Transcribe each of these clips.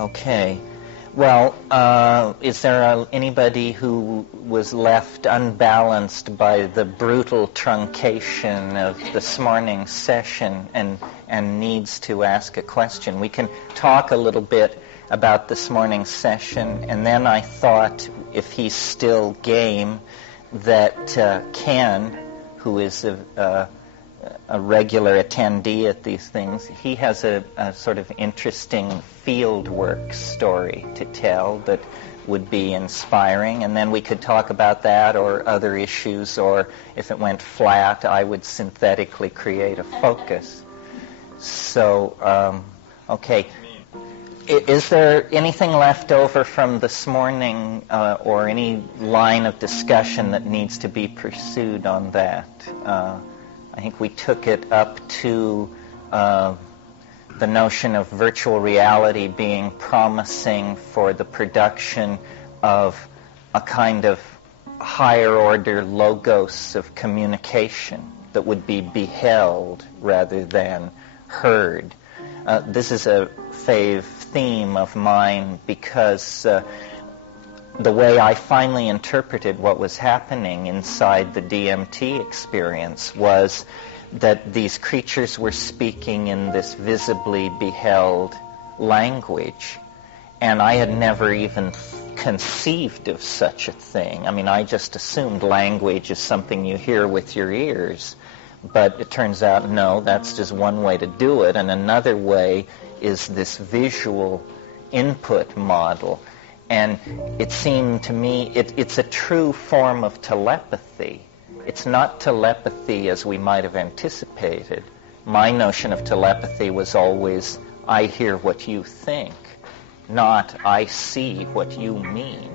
Okay. Well, is there anybody who was left unbalanced by the brutal truncation of this morning's session and needs to ask a question? We can talk a little bit about this morning's session, and then I thought, if he's still game, that Ken, who is a regular attendee at these things, he has a sort of interesting field work story to tell that would be inspiring, and then we could talk about that or other issues, or if it went flat, I would synthetically create a focus. So, okay. Is there anything left over from this morning or any line of discussion that needs to be pursued on that? I think we took it up to the notion of virtual reality being promising for the production of a kind of higher order logos of communication that would be beheld rather than heard. This is a fave theme of mine because the way I finally interpreted what was happening inside the DMT experience was that these creatures were speaking in this visibly beheld language, and I had never even conceived of such a thing. I mean, I just assumed language is something you hear with your ears, but it turns out, no, that's just one way to do it, and another way is this visual input model. And it seemed to me it's a true form of telepathy. It's not telepathy as we might have anticipated. My notion of telepathy was always, I hear what you think, not I see what you mean,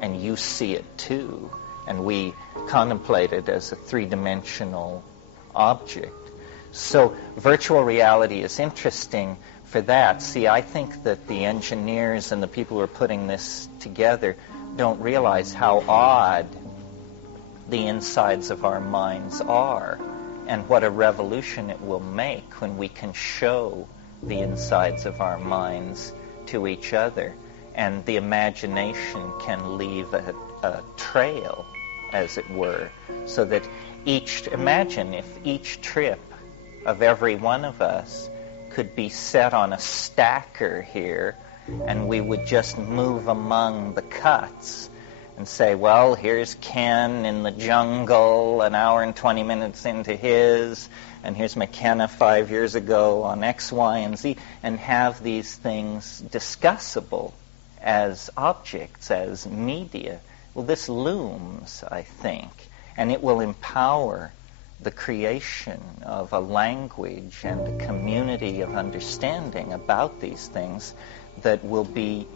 and you see it too. And we contemplate it as a three-dimensional object. So virtual reality is interesting for that. See, I think that the engineers and the people who are putting this together don't realize how odd the insides of our minds are, and what a revolution it will make when we can show the insides of our minds to each other, and the imagination can leave a trail, as it were, so that imagine if each trip of every one of us could be set on a stacker here, and we would just move among the cuts and say, well, here's Ken in the jungle an hour and 20 minutes into his, and here's McKenna 5 years ago on X, Y, and Z, and have these things discussable as objects, as media. Well, this looms, I think, and it will empower the creation of a language and a community of understanding about these things that will be,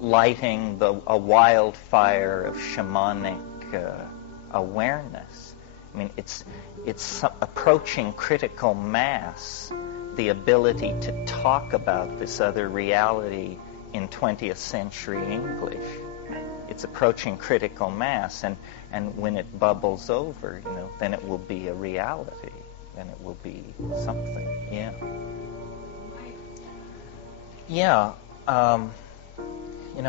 lighting a wildfire of shamanic awareness. I mean, it's approaching critical mass, the ability to talk about this other reality in 20th century English. It's approaching critical mass, and when it bubbles over, then it will be a reality, then it will be something. Yeah.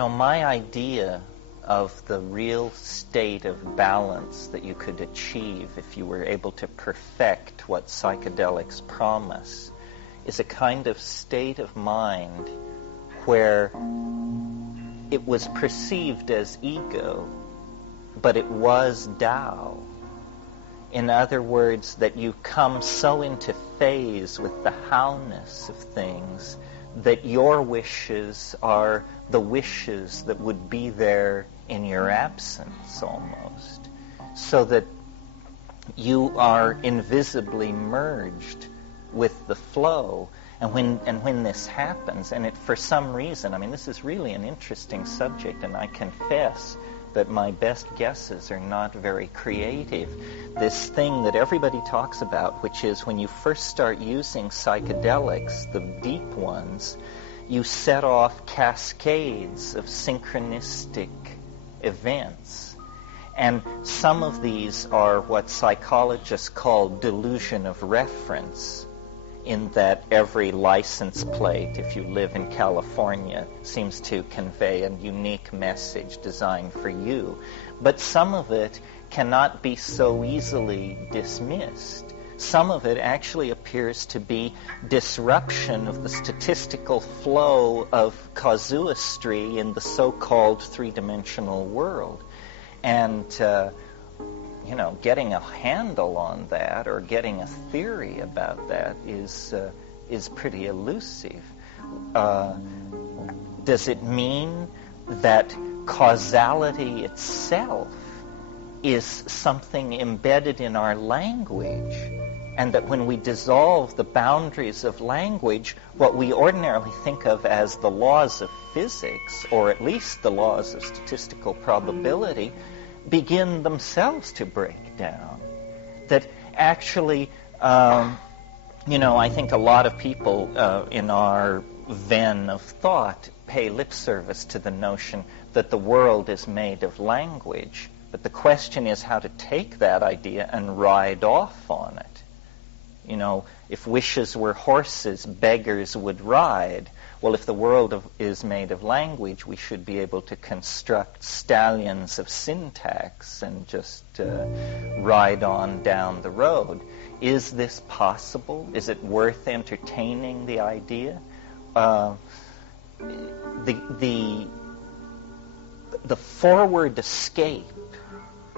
My idea of the real state of balance that you could achieve if you were able to perfect what psychedelics promise is a kind of state of mind where it was perceived as ego, but it was Tao. In other words, that you come so into phase with the how-ness of things that your wishes are the wishes that would be there in your absence almost, so that you are invisibly merged with the flow. And when this happens, and it for some reason, this is really an interesting subject, and I confess that my best guesses are not very creative. This thing that everybody talks about, which is when you first start using psychedelics, the deep ones, you set off cascades of synchronistic events. And some of these are what psychologists call delusion of reference. in that every license plate, if you live in California, seems to convey a unique message designed for you. But some of it cannot be so easily dismissed. Some of it actually appears to be disruption of the statistical flow of casuistry in the so-called three-dimensional world. And, getting a handle on that or getting a theory about that is pretty elusive. Does it mean that causality itself is something embedded in our language, and that when we dissolve the boundaries of language, what we ordinarily think of as the laws of physics, or at least the laws of statistical probability, begin themselves to break down? That actually, I think a lot of people in our ven of thought pay lip service to the notion that the world is made of language. But the question is how to take that idea and ride off on it. If wishes were horses, beggars would ride. Well, if the world is made of language, we should be able to construct stallions of syntax and just ride on down the road. Is this possible? Is it worth entertaining the idea? The forward escape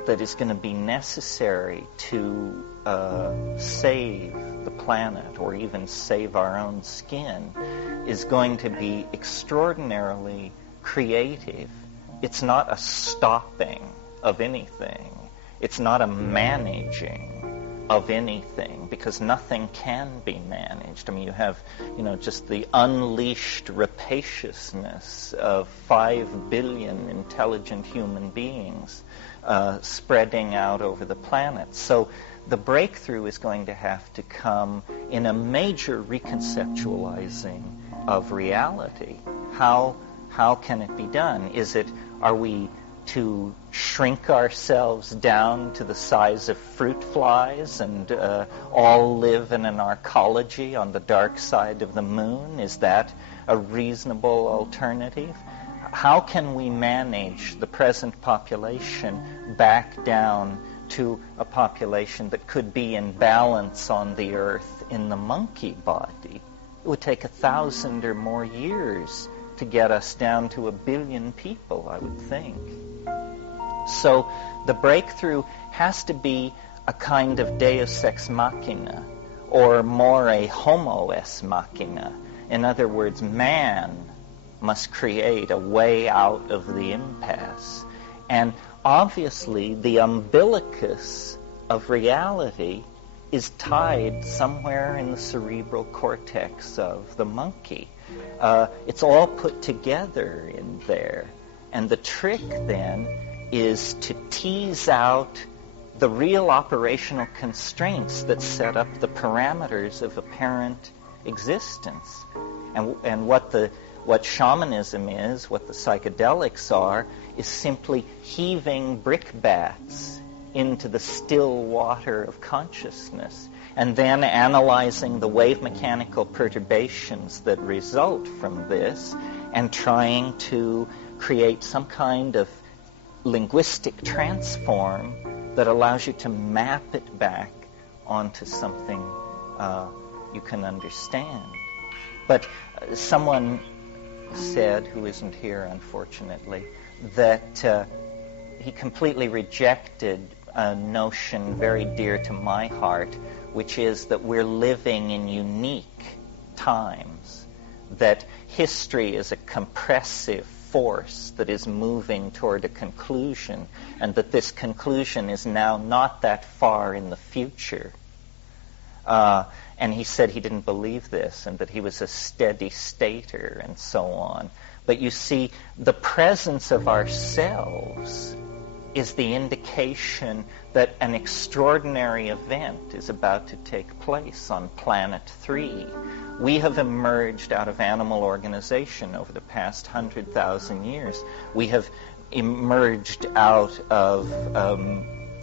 that is going to be necessary to save the planet or even save our own skin is going to be extraordinarily creative. It's not a stopping of anything. It's not a managing of anything, because nothing can be managed. I mean, you have, just the unleashed rapaciousness of 5 billion intelligent human beings spreading out over the planet. So the breakthrough is going to have to come in a major reconceptualizing of reality. How can it be done? Are we to shrink ourselves down to the size of fruit flies and all live in an arcology on the dark side of the moon? Is that a reasonable alternative? How can we manage the present population back down to a population that could be in balance on the earth in the monkey body? It would take 1,000 or more years to get us down to 1 billion people, I would think. So the breakthrough has to be a kind of deus ex machina, or more a homo es machina. In other words, man must create a way out of the impasse. And obviously the umbilicus of reality is tied somewhere in the cerebral cortex of the monkey. It's all put together in there. And the trick then is to tease out the real operational constraints that set up the parameters of apparent existence. And what shamanism is, what the psychedelics are, is simply heaving brickbats into the still water of consciousness, and then analyzing the wave mechanical perturbations that result from this, and trying to create some kind of linguistic transform that allows you to map it back onto something you can understand. But someone said, who isn't here unfortunately, that he completely rejected a notion very dear to my heart, which is that we're living in unique times, that history is a compressive force that is moving toward a conclusion, and that this conclusion is now not that far in the future. And he said he didn't believe this, and that he was a steady stater, and so on. But you see, the presence of ourselves is the indication that an extraordinary event is about to take place on planet 3. We have emerged out of animal organization over the past 100,000 years. We have emerged out of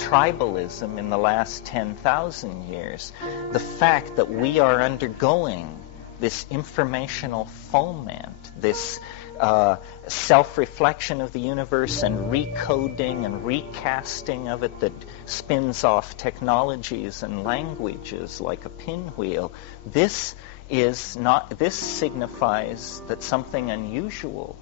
tribalism in the last 10,000 years. The fact that we are undergoing this informational foment, this self-reflection of the universe and recoding and recasting of it that spins off technologies and languages like a pinwheel, this signifies that something unusual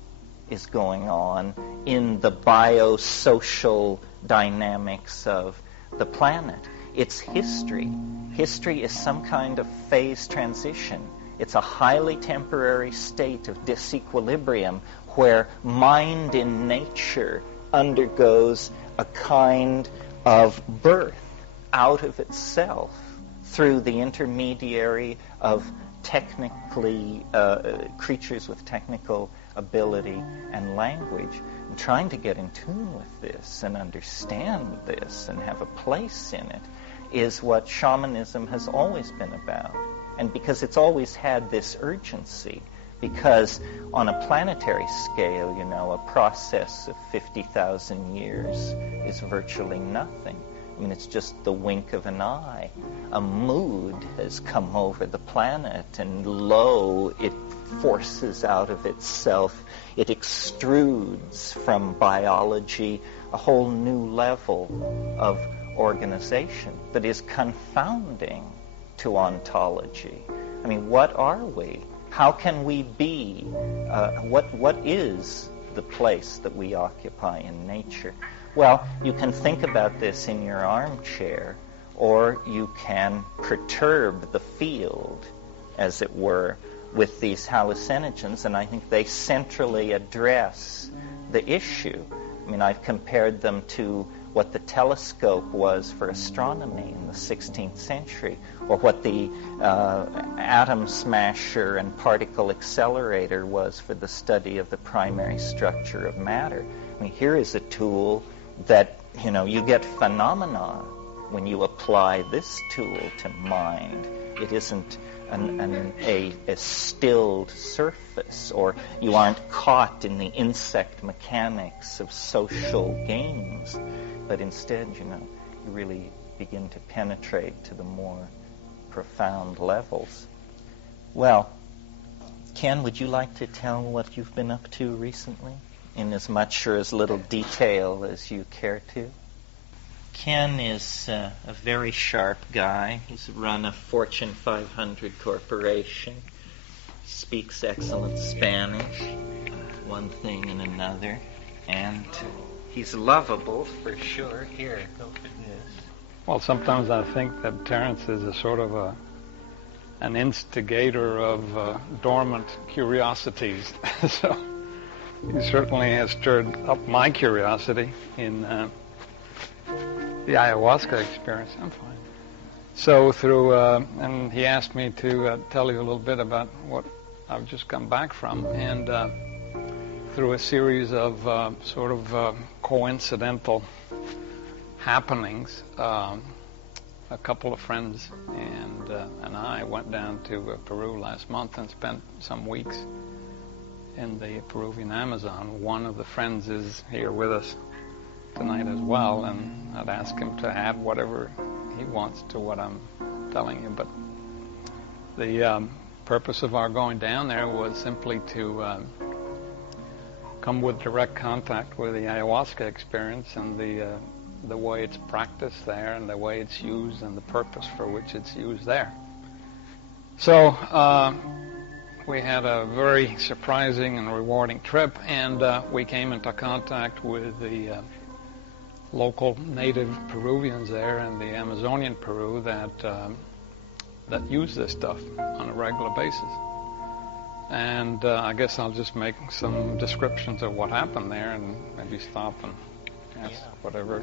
is going on in the biosocial dynamics of the planet. It's history. History is some kind of phase transition. It's a highly temporary state of disequilibrium where mind in nature undergoes a kind of birth out of itself through the intermediary of technically creatures with technical ability and language. And trying to get in tune with this and understand this and have a place in it is what shamanism has always been about. And because it's always had this urgency, because on a planetary scale, a process of 50,000 years is virtually nothing. I mean, it's just the wink of an eye. A mood has come over the planet, and lo, it forces out of itself, it extrudes from biology a whole new level of organization that is confounding to ontology. I mean, what are we? How can we be? What is the place that we occupy in nature? Well, you can think about this in your armchair, or you can perturb the field, as it were, with these hallucinogens, and I think they centrally address the issue. I mean, I've compared them to what the telescope was for astronomy in the 16th century, or what the atom smasher and particle accelerator was for the study of the primary structure of matter. I mean, here is a tool that, you get phenomena when you apply this tool to mind. It isn't a stilled surface, or you aren't caught in the insect mechanics of social games, but instead, you really begin to penetrate to the more profound levels. Well, Ken, would you like to tell what you've been up to recently, in as much or as little detail as you care to? Ken is a very sharp guy. He's run a Fortune 500 corporation, speaks excellent Spanish, one thing and another, and he's lovable for sure. Here, go for this. Well, sometimes I think that Terence is a sort of an instigator of dormant curiosities. So he certainly has stirred up my curiosity in the ayahuasca experience. I'm fine. So and he asked me to tell you a little bit about what I've just come back from, and through a series of sort of coincidental happenings, a couple of friends and I went down to Peru last month and spent some weeks in the Peruvian Amazon. One of the friends is here with us tonight as well, and I'd ask him to add whatever he wants to what I'm telling you. But the purpose of our going down there was simply to come with direct contact with the ayahuasca experience and the way it's practiced there, and the way it's used, and the purpose for which it's used there. So we had a very surprising and rewarding trip, and we came into contact with the local native Peruvians there in the Amazonian Peru that use this stuff on a regular basis. And I guess I'll just make some descriptions of what happened there, and maybe stop and ask whatever.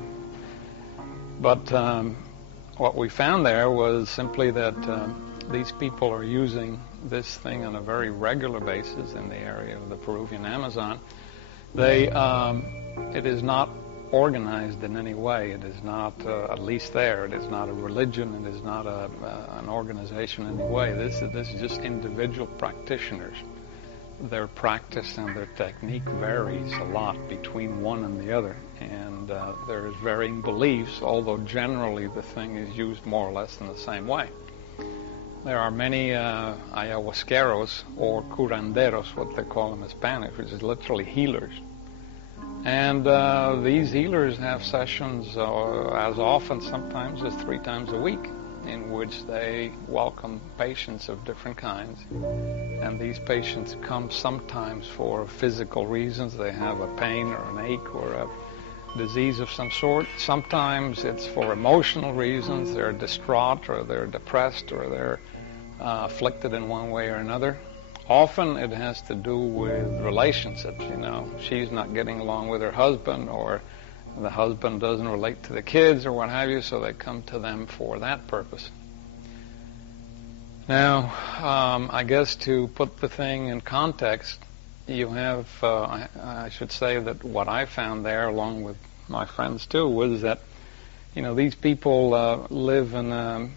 But what we found there was simply that these people are using this thing on a very regular basis in the area of the Peruvian Amazon. It is not organized in any way. It is not, at least there, it is not a religion. It is not an organization in any way. This is just individual practitioners their practice and their technique varies a lot between one and the other, and there's varying beliefs, although generally the thing is used more or less in the same way. There are many ayahuasqueros, or curanderos, what they call them in Spanish, which is literally healers. And these healers have sessions as often, sometimes as 3 times a week, in which they welcome patients of different kinds. And these patients come sometimes for physical reasons. They have a pain or an ache or a disease of some sort. Sometimes it's for emotional reasons. They're distraught, or they're depressed, or they're afflicted in one way or another. Often it has to do with relationships. She's not getting along with her husband, or the husband doesn't relate to the kids, or what have you, so they come to them for that purpose. Now, I guess to put the thing in context, you have, I should say that what I found there, along with my friends too, was that, these people live in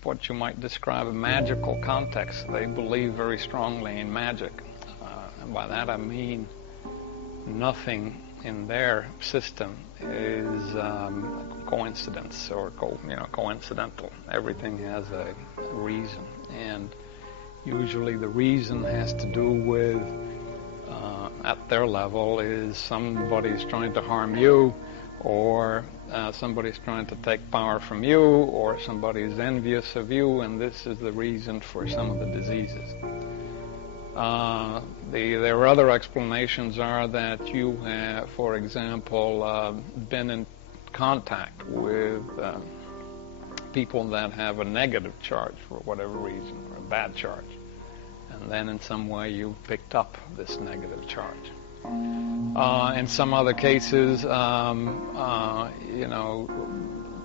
what you might describe a magical context. They believe very strongly in magic. And by that I mean nothing in their system is coincidence or coincidental. Everything has a reason, and usually the reason has to do with, at their level, is somebody's trying to harm you, or somebody's trying to take power from you, or somebody's envious of you, and this is the reason for some of the diseases. Their other explanations are that you have, for example, been in contact with people that have a negative charge for whatever reason, or a bad charge, and then in some way you picked up this negative charge. In some other cases,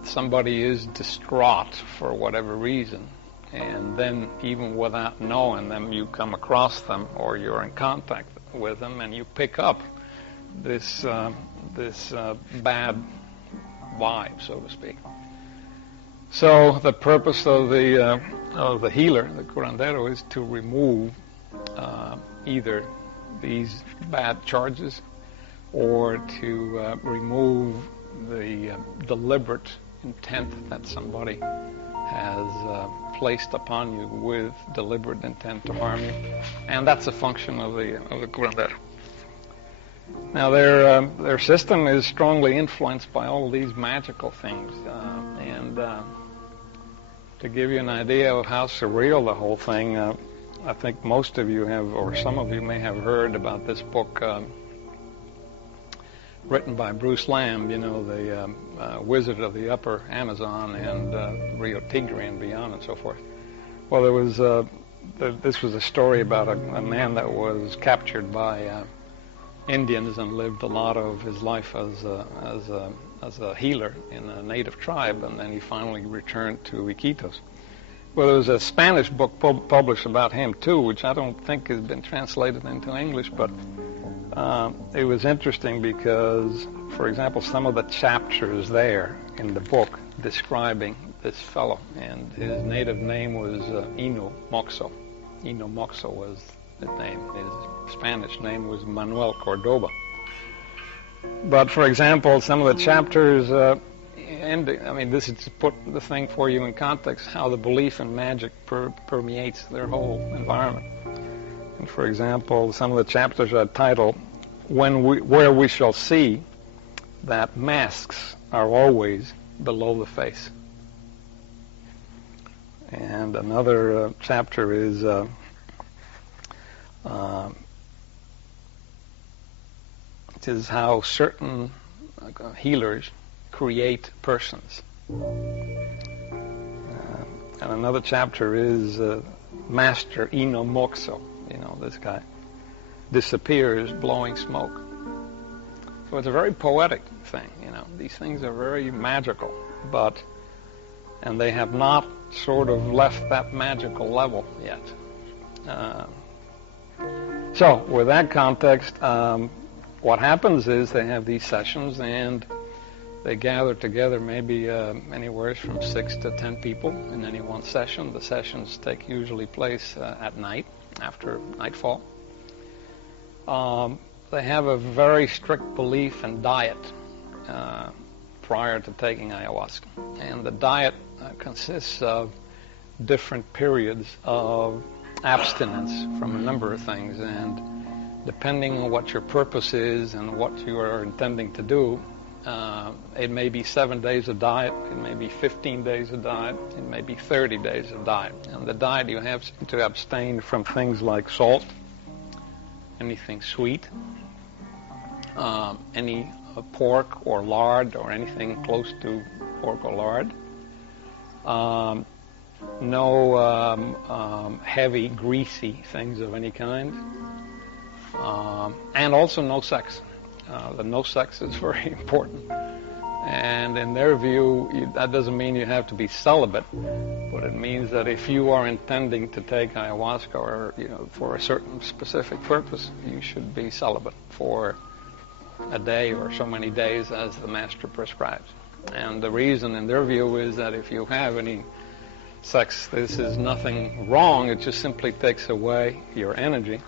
somebody is distraught for whatever reason, and then even without knowing them, you come across them, or you're in contact with them, and you pick up this bad vibe, so to speak. So the purpose of the healer, the curandero, is to remove either these bad charges, or to remove the deliberate intent that somebody has placed upon you with deliberate intent to harm you, and that's a function of the curandero. Now, their system is strongly influenced by all these magical things, and to give you an idea of how surreal the whole thing, I think most of you have, or some of you may have heard about this book written by Bruce Lamb, the Wizard of the Upper Amazon and Rio Tigre and beyond and so forth. Well, this was a story about a man that was captured by Indians and lived a lot of his life as a healer in a native tribe, and then he finally returned to Iquitos. Well, there was a Spanish book published about him too, which I don't think has been translated into English, but it was interesting because, for example, some of the chapters there in the book describing this fellow, and his native name was Ino Moxo. Ino Moxo was his name. His Spanish name was Manuel Cordoba. But, for example, some of the chapters, this is to put the thing for you in context, how the belief in magic permeates their whole environment. And, for example, some of the chapters are titled, Where We Shall See That Masks Are Always Below the Face. And another chapter is it is how certain healers create persons. And another chapter is Master Ino Moxo. This guy disappears blowing smoke. So it's a very poetic thing. These things are very magical, and they have not sort of left that magical level yet. So with that context, what happens is they have these sessions, and they gather together maybe anywhere from 6 to 10 people in any one session. The sessions take usually place at night, after nightfall. they have a very strict belief in diet prior to taking ayahuasca. And the diet consists of different periods of abstinence from a number of things. And depending on what your purpose is and what you are intending to do, it may be 7 days of diet, it may be 15 days of diet, it may be 30 days of diet. And the diet, you have to abstain from things like salt, anything sweet, any pork or lard or anything close to pork or lard. No heavy, greasy things of any kind. And also no sex. The no sex is very important. And in their view, that doesn't mean you have to be celibate, but it means that if you are intending to take ayahuasca or, for a certain specific purpose, you should be celibate for a day or so many days as the master prescribes. And the reason in their view is that if you have any sex, this is nothing wrong, it just simply takes away your energy.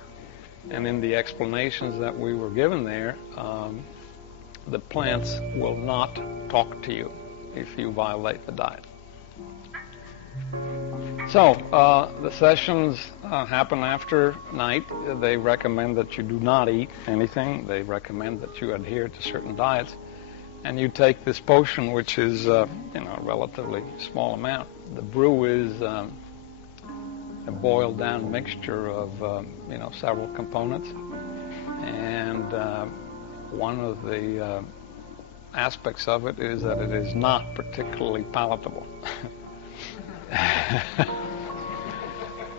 And in the explanations that we were given there, the plants will not talk to you if you violate the diet. So, the sessions happen after night. They recommend that you do not eat anything. They recommend that you adhere to certain diets. And you take this potion, which is a relatively small amount. The brew is a boiled down mixture of several components, and one of the aspects of it is that it is not particularly palatable.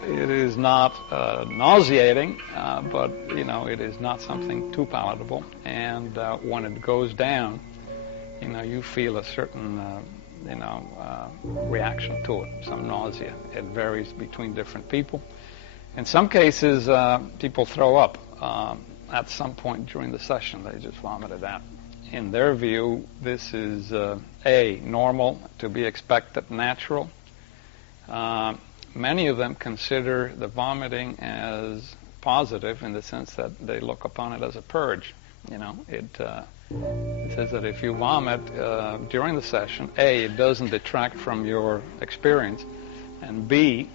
It is not nauseating, but it is not something too palatable, and when it goes down, you feel a certain reaction to it, some nausea. It varies between different people. In some cases, people throw up at some point during the session. They just vomit it out. In their view, this is normal, to be expected, natural. Many of them consider the vomiting as positive in the sense that they look upon it as a purge. It says that if you vomit during the session, it doesn't detract from your experience, and B,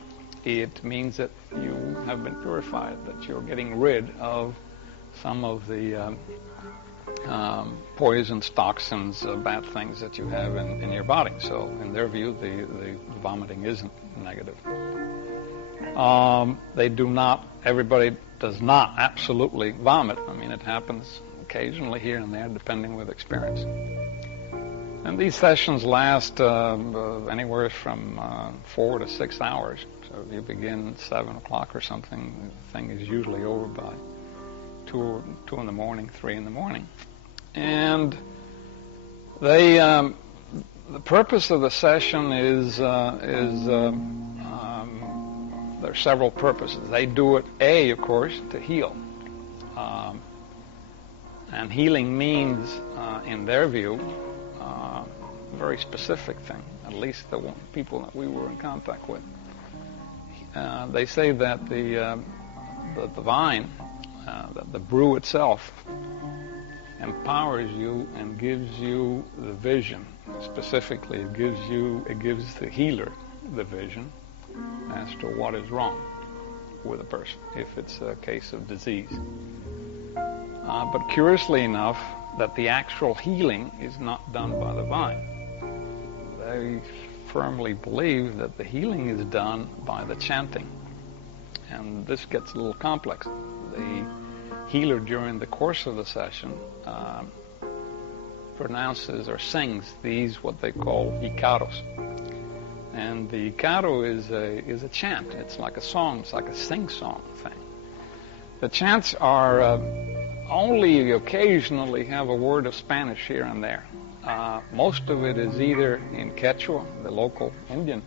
it means that you have been purified, that you're getting rid of some of the poisons, toxins, bad things that you have in your body. So in their view, the vomiting isn't negative. Everybody does not absolutely vomit. I mean, it happens occasionally here and there, depending with experience. And these sessions last anywhere from 4 to 6 hours. So if you begin at 7 o'clock or something, the thing is usually over by 2 in the morning, 3 in the morning. And the purpose of the session is there are several purposes. They do it, of course, to heal. And healing means, in their view, a very specific thing, at least the people that we were in contact with. They say that the vine, the brew itself, empowers you and gives you the vision. Specifically, it gives the healer the vision as to what is wrong with a person, if it's a case of disease. But curiously enough, that the actual healing is not done by the vine. They firmly believe that the healing is done by the chanting. And this gets a little complex. The healer, during the course of the session, pronounces or sings these, what they call icaros. And the icaro is a chant. It's like a song. It's like a sing-song thing. The chants are only occasionally have a word of Spanish here and there. Most of it is either in Quechua, the local Indian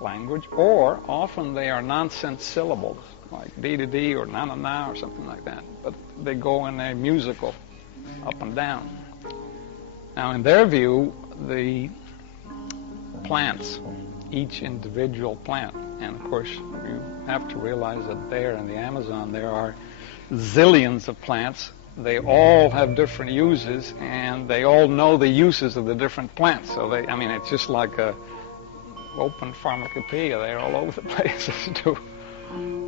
language, or often they are nonsense syllables, like D-D-D or na-na-na or something like that. But they go in a musical up and down. Now, in their view, the plants, each individual plant, and of course you have to realize that there in the Amazon there are zillions of plants. They all have different uses, and they all know the uses of the different plants. So it's just like a open pharmacopoeia. They're all over the place as to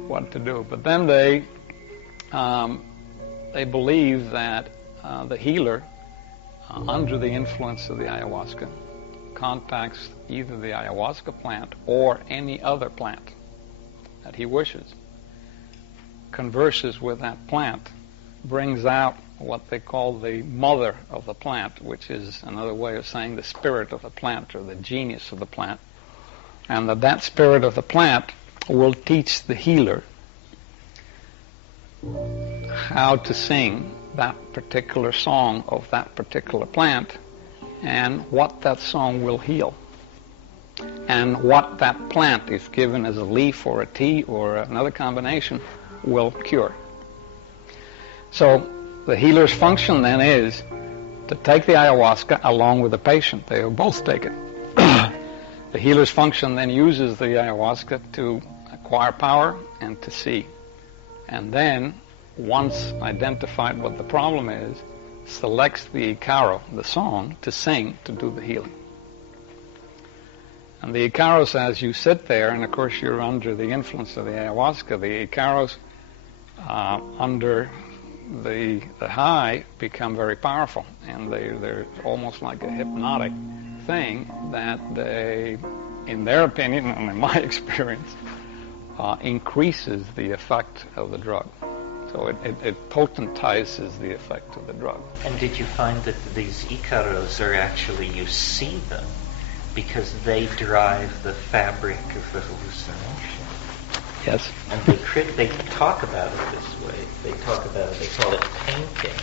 what to do. But then they believe that the healer, under the influence of the ayahuasca, contacts either the ayahuasca plant or any other plant that he wishes, converses with that plant, brings out what they call the mother of the plant, which is another way of saying the spirit of the plant or the genius of the plant, and that spirit of the plant will teach the healer how to sing that particular song of that particular plant and what that song will heal and what that plant, if given as a leaf or a tea or another combination, will cure. So the healer's function then is to take the ayahuasca along with the patient. They will both take it. The healer's function then uses the ayahuasca to acquire power and to see. And then, once identified what the problem is, selects the Icaro, the song, to sing to do the healing. And the Icaros, as you sit there, and of course you're under the influence of the ayahuasca, the Icaros under the high become very powerful, and they're almost like a hypnotic thing that they, in their opinion and in my experience, increases the effect of the drug. So it potentizes the effect of the drug. And did you find that these Icaros are actually, you see them because they drive the fabric of the hallucination? Yes. And they talk about it this way. They talk about it, they call it painting.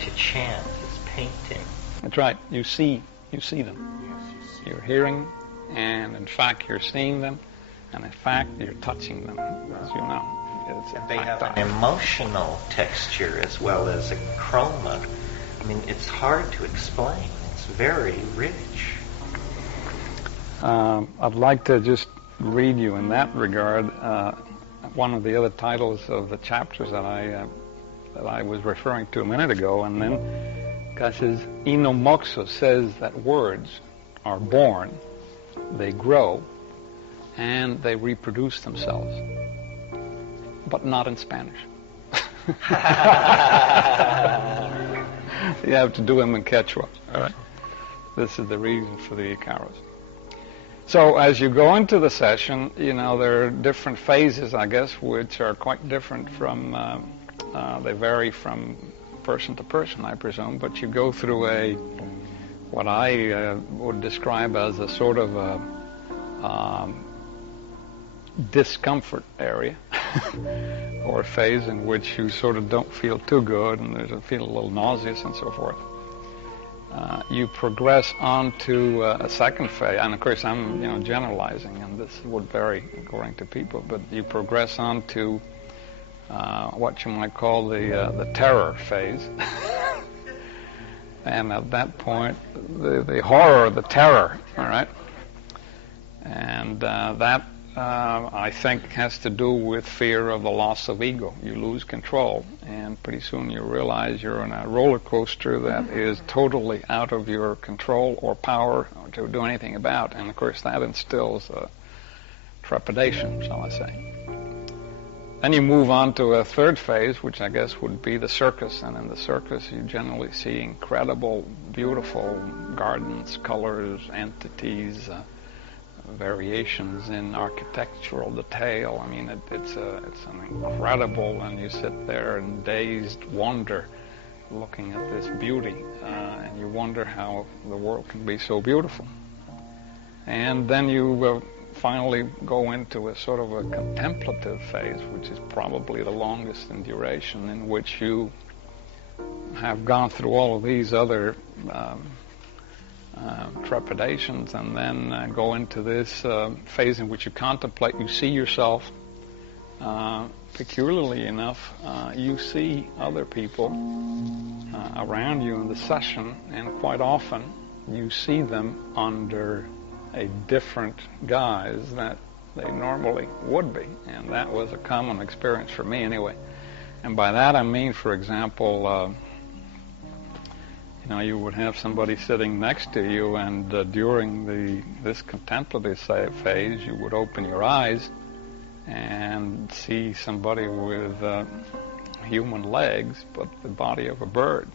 To chant is painting. That's right. You see them. Yes, you see. You're hearing, and in fact you're seeing them, and in fact you're touching them, as you know. And they have an emotional texture as well as a chroma. I mean, it's hard to explain. It's very rich. I'd like to just read you in that regard one of the other titles of the chapters that I was referring to a minute ago, and then Cassius Inomoxo says that words are born, they grow, and they reproduce themselves, but not in Spanish. You have to do them in Quechua. All right. This is the reason for the Icaros. So as you go into the session, there are different phases, I guess, which are quite different from, they vary from person to person, I presume, but you go through what I would describe as a sort of a discomfort area, or a phase in which you sort of don't feel too good and you feel a little nauseous and so forth. You progress on to a second phase, and of course I'm generalizing, and this would vary according to people, but you progress on to what you might call the terror phase. And at that point, the horror, the terror, all right? And that, I think, has to do with fear of the loss of ego. You lose control, and pretty soon you realize you're in a roller coaster that is totally out of your control or power to do anything about. And of course, that instills trepidation, shall I say. Then you move on to a third phase, which I guess would be the circus. And in the circus, you generally see incredible, beautiful gardens, colors, entities, variations in architectural detail. I mean, it's an incredible, and you sit there in dazed wonder looking at this beauty, and you wonder how the world can be so beautiful. And then you finally go into a sort of a contemplative phase, which is probably the longest in duration, in which you have gone through all of these other trepidations, and then go into this phase in which you contemplate. You see yourself. Peculiarly enough, you see other people around you in the session, and quite often you see them under a different guise that they normally would be, and that was a common experience for me anyway. And by that I mean, for example, you would have somebody sitting next to you, and during this contemplative phase, you would open your eyes and see somebody with human legs, but the body of a bird.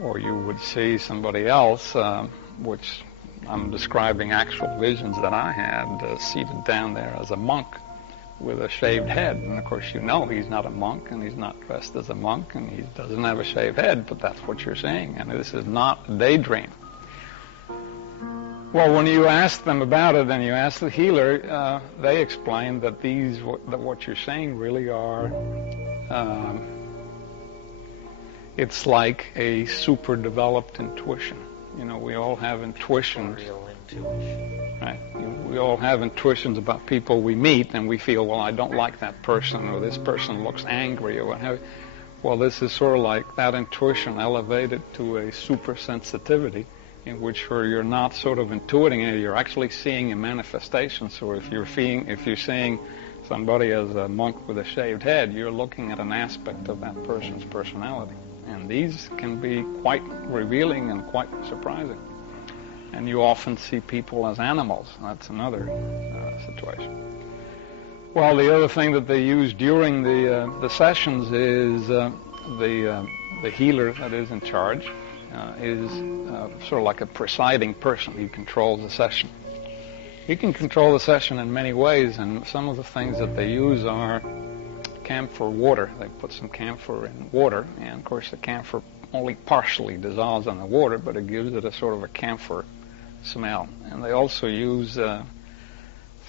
Or you would see somebody else, which I'm describing actual visions that I had, seated down there as a monk with a shaved head. And of course he's not a monk, and he's not dressed as a monk, and he doesn't have a shaved head, but that's what you're seeing. And this is not a daydream. Well, when you ask them about it and you ask the healer, they explain that what you're saying really are, it's like a super developed intuition. We all have intuitions. Right? We all have intuitions about people we meet, and we feel, well, I don't like that person, or this person looks angry, or what have you. Well, this is sort of like that intuition elevated to a super sensitivity, in which you're not sort of intuiting it, you're actually seeing a manifestation. So if you're seeing somebody as a monk with a shaved head, you're looking at an aspect of that person's personality. And these can be quite revealing and quite surprising. And you often see people as animals. That's another situation. Well, the other thing that they use during the sessions is the healer that is in charge is sort of like a presiding person. He controls the session. You can control the session in many ways, and some of the things that they use are camphor water. They put some camphor in water, and of course the camphor only partially dissolves in the water, but it gives it a sort of a camphor smell. And they also use sort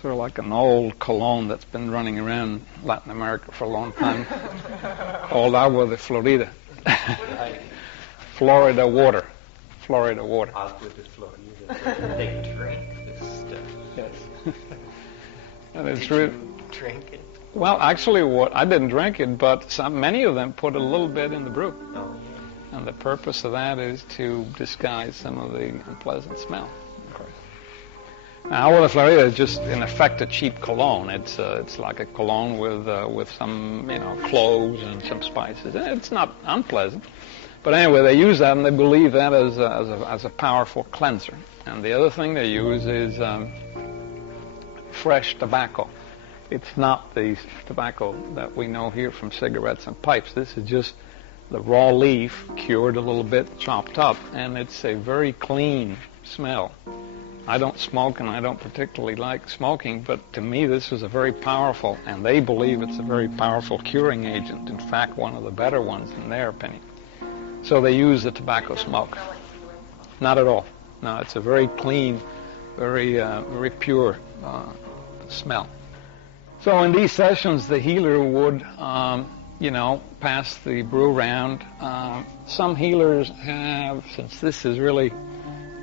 of like an old cologne that's been running around Latin America for a long time called Agua de Florida. Florida water. Agua de Florida. They drink this stuff. Yes. And it's Did you drink it? Well, actually, I didn't drink it, but many of them put a little bit in the brew. Oh, yeah. And the purpose of that is to disguise some of the unpleasant smell. Now, Agua de Florida is just, in effect, a cheap cologne. It's like a cologne with some, cloves and some spices. It's not unpleasant. But anyway, they use that, and they believe that as a powerful cleanser. And the other thing they use is fresh tobacco. It's not the tobacco that we know here from cigarettes and pipes. This is just the raw leaf, cured a little bit, chopped up, and it's a very clean smell. I don't smoke, and I don't particularly like smoking, but to me this is a very powerful, and they believe it's a very powerful curing agent. In fact, one of the better ones in their opinion. So they use the tobacco smoke. Not at all. No, it's a very clean, very pure smell. So in these sessions, the healer would, pass the brew around. Some healers have, since this is really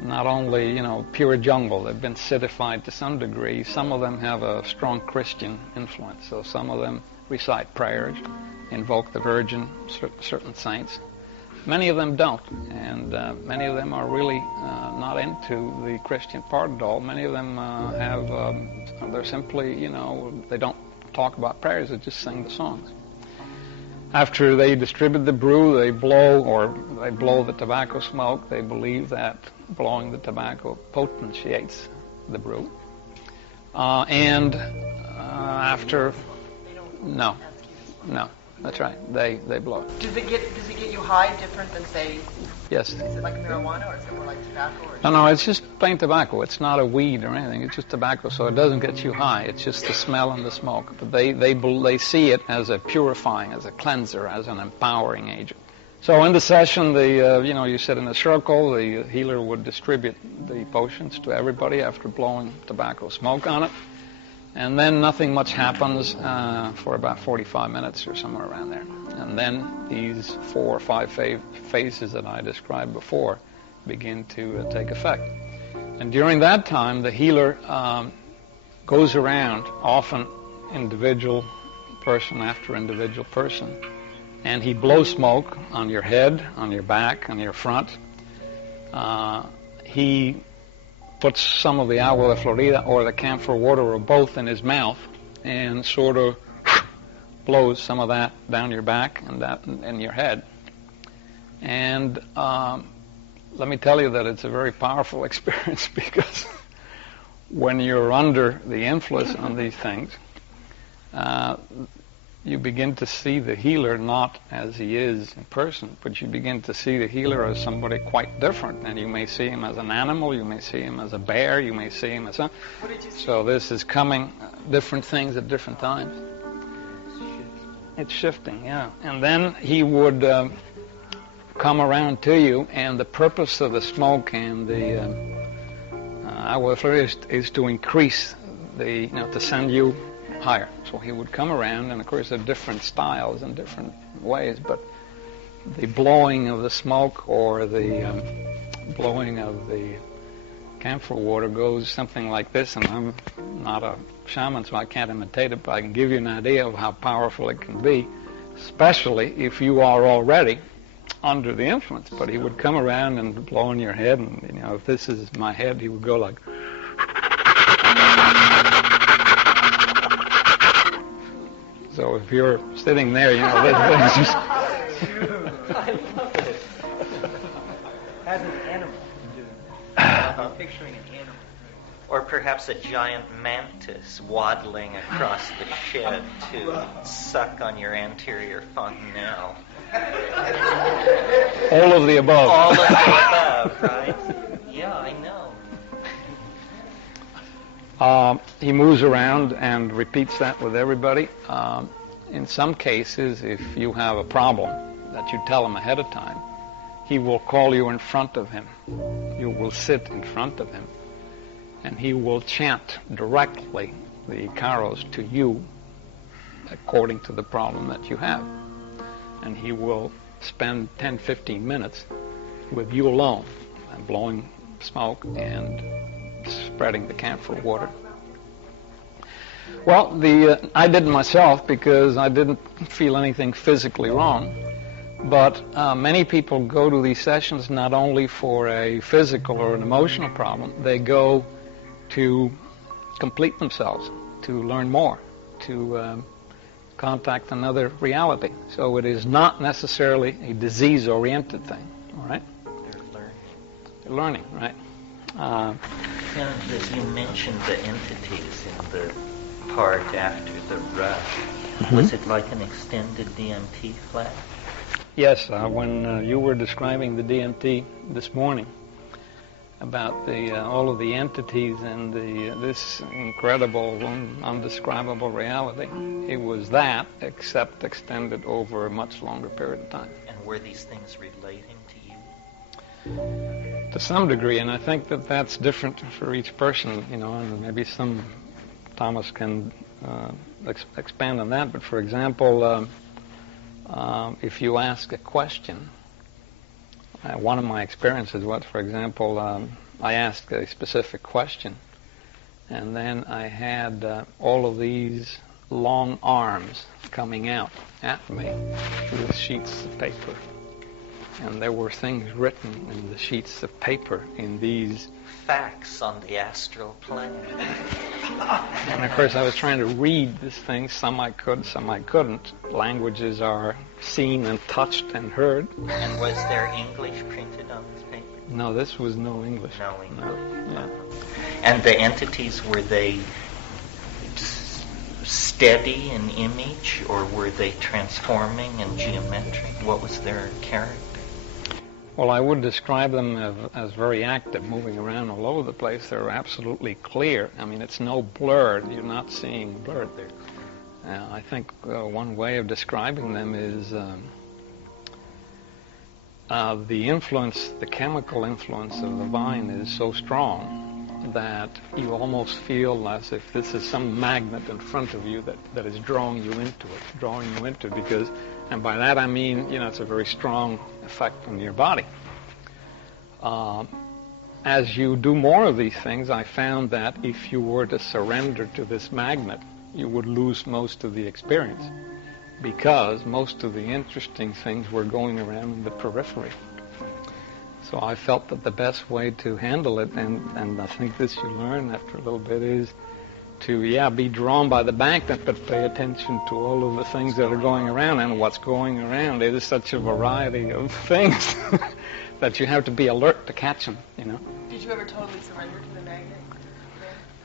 not only, pure jungle, they've been citified to some degree, some of them have a strong Christian influence. So some of them recite prayers, invoke the Virgin, certain saints. Many of them don't, and many of them are really not into the Christian part at all. Many of them they're simply, they don't talk about prayers, they just sing the songs. After they distribute the brew, they blow the tobacco smoke. They believe that blowing the tobacco potentiates the brew. After, no. That's right. They blow it. Does it get you high different than, say, yes. Is it like marijuana, or is it more like tobacco? No, it's just plain tobacco. It's not a weed or anything. It's just tobacco, so it doesn't get you high. It's just the smell and the smoke. But they see it as a purifying, as a cleanser, as an empowering agent. So in the session, you sit in a circle. The healer would distribute the potions to everybody after blowing tobacco smoke on it. And then nothing much happens for about 45 minutes or somewhere around there. And then these 4 or 5 phases that I described before begin to take effect. And during that time, the healer goes around, often individual person after individual person, and he blows smoke on your head, on your back, on your front. He puts some of the Agua de Florida or the camphor water or both in his mouth and sort of blows some of that down your back and that in your head. And let me tell you that it's a very powerful experience, because when you're under the influence on these things, you begin to see the healer not as he is in person, but you begin to see the healer as somebody quite different. And you may see him as an animal, you may see him as a bear, you may see him as a... So this is coming, different things at different times. It's shifting, yeah. And then he would come around to you, and the purpose of the smoke and the ayahuasca is to increase the, to send you higher. So he would come around, and of course there are different styles and different ways, but the blowing of the smoke or the blowing of the camphor water goes something like this, and I'm not a shaman, so I can't imitate it, but I can give you an idea of how powerful it can be, especially if you are already under the influence. But he would come around and blow in your head, and if this is my head, he would go like... So if you're sitting there, this is... I love it. As an animal doing that. I'm picturing an animal. Or perhaps a giant mantis waddling across the shed to suck on your anterior fontanelle. All of the above. All of the above, right? Yeah, I know. He moves around and repeats that with everybody. In some cases, if you have a problem that you tell him ahead of time, he will call you in front of him. You will sit in front of him, and he will chant directly the caros to you according to the problem that you have. And he will spend 10, 15 minutes with you alone, and blowing smoke and spreading the camphor water. Well, I did it myself because I didn't feel anything physically wrong. But many people go to these sessions not only for a physical or an emotional problem, they go to complete themselves, to learn more, to contact another reality. So it is not necessarily a disease-oriented thing, all right? They're learning, right? And as you mentioned the entities in the part after the rush, was it like an extended DMT flash? Yes, when you were describing the DMT this morning about all of the entities and this incredible, undescribable reality, it was that, except extended over a much longer period of time. And were these things relating to you? To some degree, and I think that that's different for each person, and maybe Thomas can expand on that, but for example, if you ask a question, one of my experiences was, for example, I asked a specific question, and then I had all of these long arms coming out at me with sheets of paper. And there were things written in the sheets of paper in these... facts on the astral plane. And of course I was trying to read this thing. Some I could, some I couldn't. Languages are seen and touched and heard. And was there English printed on this paper? No, this was no English. No English. No. Yeah. And the entities, were they steady in image, or were they transforming and geometric? What was their character? Well, I would describe them as very active, moving around all over the place. They're absolutely clear. I mean, it's no blurred. You're not seeing blurred there. I think one way of describing them is the influence, the chemical influence of the vine is so strong that you almost feel as if this is some magnet in front of you that is drawing you into it, because, and by that I mean, it's a very strong effect on your body. As you do more of these things, I found that if you were to surrender to this magnet, you would lose most of the experience, because most of the interesting things were going around in the periphery. So I felt that the best way to handle it, and I think this you learn after a little bit, is to be drawn by the bank, but pay attention to all of the things that are going around, and what's going around. It is such a variety of things that you have to be alert to catch them, you know. Did you ever totally surrender to the magnet?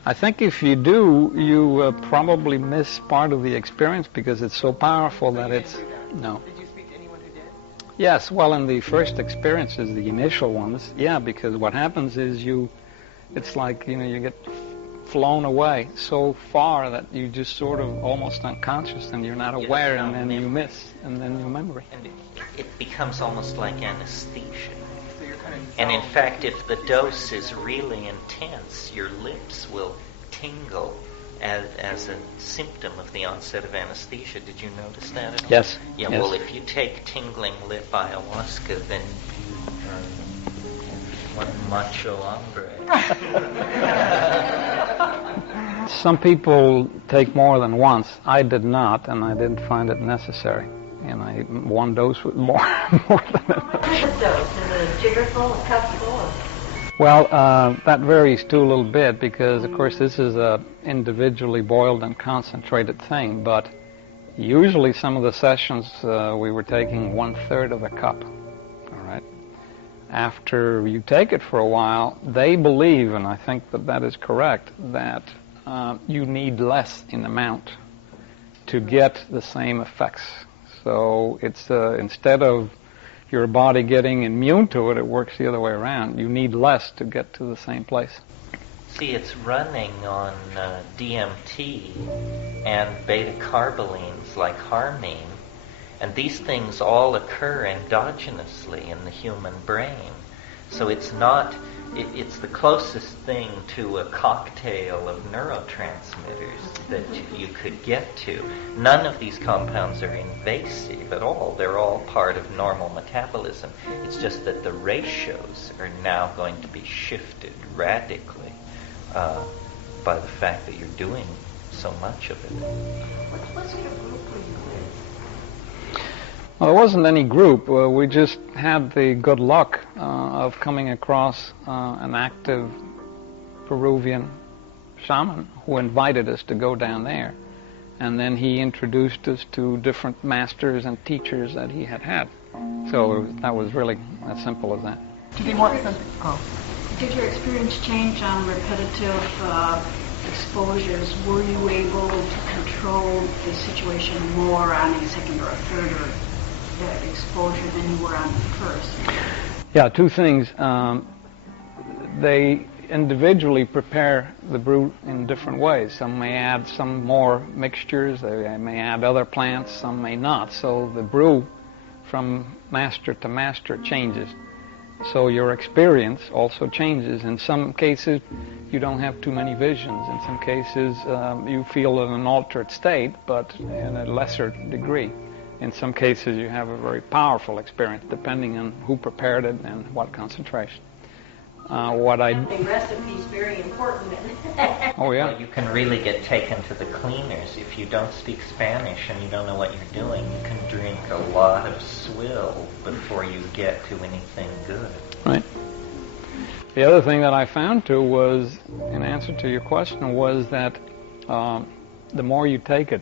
I think if you do, you probably miss part of the experience because it's so powerful that it's... No. Did you speak to anyone who did? Yes, well, in the first experiences, the initial ones, because what happens is it's like, you get flown away so far that you just sort of almost unconscious and you're not aware, and then you miss, and then your memory. And it becomes almost like anesthesia. So you're kind of And in fact, if the dose is really intense, your lips will tingle as a symptom of the onset of anesthesia. Did you notice that at all? Yes. Yeah, yes. well, if you take tingling lip ayahuasca, then you are one macho hombre. Some people take more than once. I did not, and I didn't find it necessary. And one dose was more than enough. What is a dose? Is it a jigger full, a cup full? Or? Well, that varies too a little bit because, of course, this is a individually boiled and concentrated thing. But usually, some of the sessions we were taking 1/3 of a cup. All right. After you take it for a while, they believe, and I think that is correct, that you need less in amount to get the same effects. So it's instead of your body getting immune to it, it works the other way around. You need less to get to the same place. See, it's running on DMT and beta-carbolines like harmine, and these things all occur endogenously in the human brain. So it's not, it's the closest thing to a cocktail of neurotransmitters that you could get to. None of these compounds are invasive at all. They're all part of normal metabolism. It's just that the ratios are now going to be shifted radically by the fact that you're doing so much of it. What sort of group were you with? Well, there wasn't any group. We just had the good luck of coming across an active Peruvian shaman who invited us to go down there. And then he introduced us to different masters and teachers that he had had. So that was really as simple as that. Do they want something? Oh. Did your experience change on repetitive exposures? Were you able to control the situation more on a second or a third or exposure than you were on the first? Yeah, two things. They individually prepare the brew in different ways. Some may add some more mixtures, they may add other plants, some may not. So the brew from master to master changes. So your experience also changes. In some cases, you don't have too many visions. In some cases, you feel in an altered state, but in a lesser degree. In some cases, you have a very powerful experience, depending on who prepared it and what concentration. The recipe's very important. Oh, yeah. Well, you can really get taken to the cleaners. If you don't speak Spanish and you don't know what you're doing, you can drink a lot of swill before you get to anything good. Right. The other thing that I found, too, was, in answer to your question, was that the more you take it,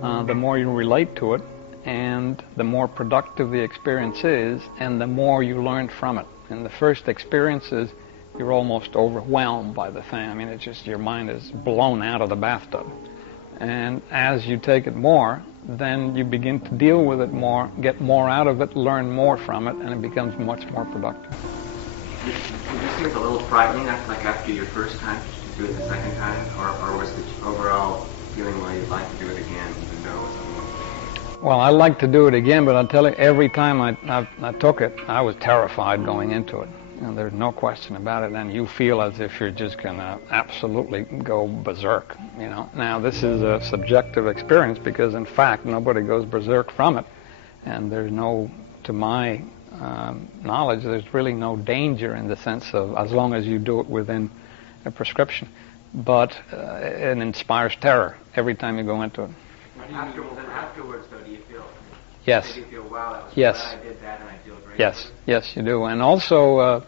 the more you relate to it, and the more productive the experience is, and the more you learn from it. In the first experiences, you're almost overwhelmed by the thing. I mean, it's just your mind is blown out of the bathtub. And as you take it more, then you begin to deal with it more, get more out of it, learn more from it, and it becomes much more productive. Did you see it a little frightening, like after your first time, to do it the second time, or was the overall feeling like you'd like to do it again, even though it was Well, I like to do it again, but I'll tell you, every time I took it, I was terrified going into it. And there's no question about it. And you feel as if you're just going to absolutely go berserk, you know. Now, this is a subjective experience because, in fact, nobody goes berserk from it. And there's no, to my knowledge, there's really no danger in the sense of as long as you do it within a prescription. But it inspires terror every time you go into it. Afterwards, though, do you feel? Yes. Do you feel, wow, that was yes. glad I did that and I feel great? Yes, yes, you do. And also,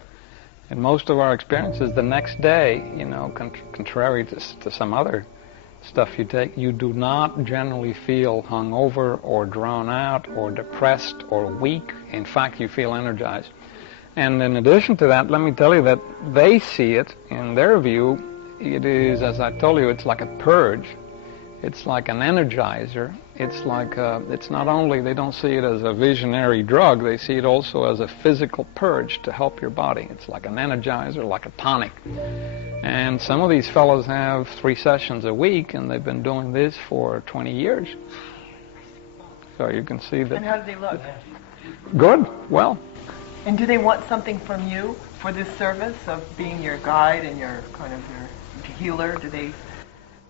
In most of our experiences, the next day, contrary to some other stuff you take, you do not generally feel hungover or drawn out or depressed or weak. In fact, you feel energized. And in addition to that, let me tell you that they see it, in their view, it is, as I told you, it's like a purge. It's like an energizer. It's like, it's not only, they don't see it as a visionary drug, they see it also as a physical purge to help your body. It's like an energizer, like a tonic. And some of these fellows have 3 sessions a week, and they've been doing this for 20 years. So you can see that. And how do they look? Good, well. And do they want something from you for this service of being your guide and your kind of your healer? Do they?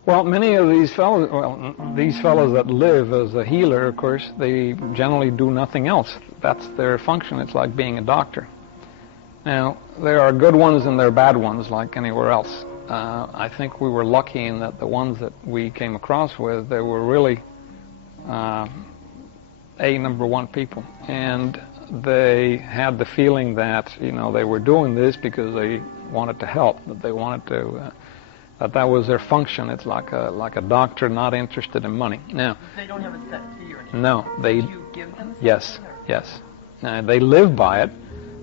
Well, many of these fellows, these fellows that live as a healer, of course, they generally do nothing else. That's their function. It's like being a doctor. Now, there are good ones and there are bad ones, like anywhere else. I think we were lucky in that the ones that we came across with, they were really number one people. And they had the feeling that, they were doing this because they wanted to help, that they wanted to, that was their function. It's like a doctor not interested in money. Now, They don't have a set fee or anything. no, they, Do you give them something? yes. They live by it,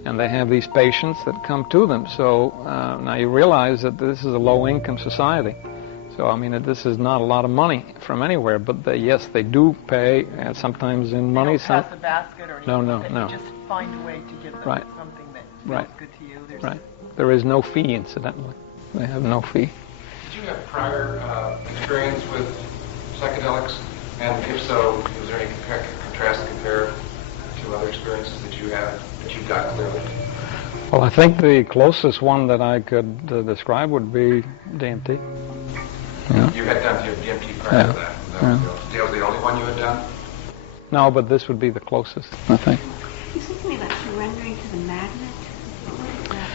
and they have these patients that come to them. So now you realize that this is a low-income society. So, this is not a lot of money from anywhere, but they do pay, sometimes in money. They don't pass a basket or anything. No. You just find a way to give them Right. something that feels Right. good to you. Right. There is no fee, incidentally. They have no fee. Did you have prior experience with psychedelics? And if so, was there any contrast compared to other experiences that you had, that you got clearly? Well, I think the closest one that I could describe would be DMT. Yeah. You had done DMT prior to that. That was the only one you had done? No, but this would be the closest, I think. You said to me about surrendering to the magnet. What is that?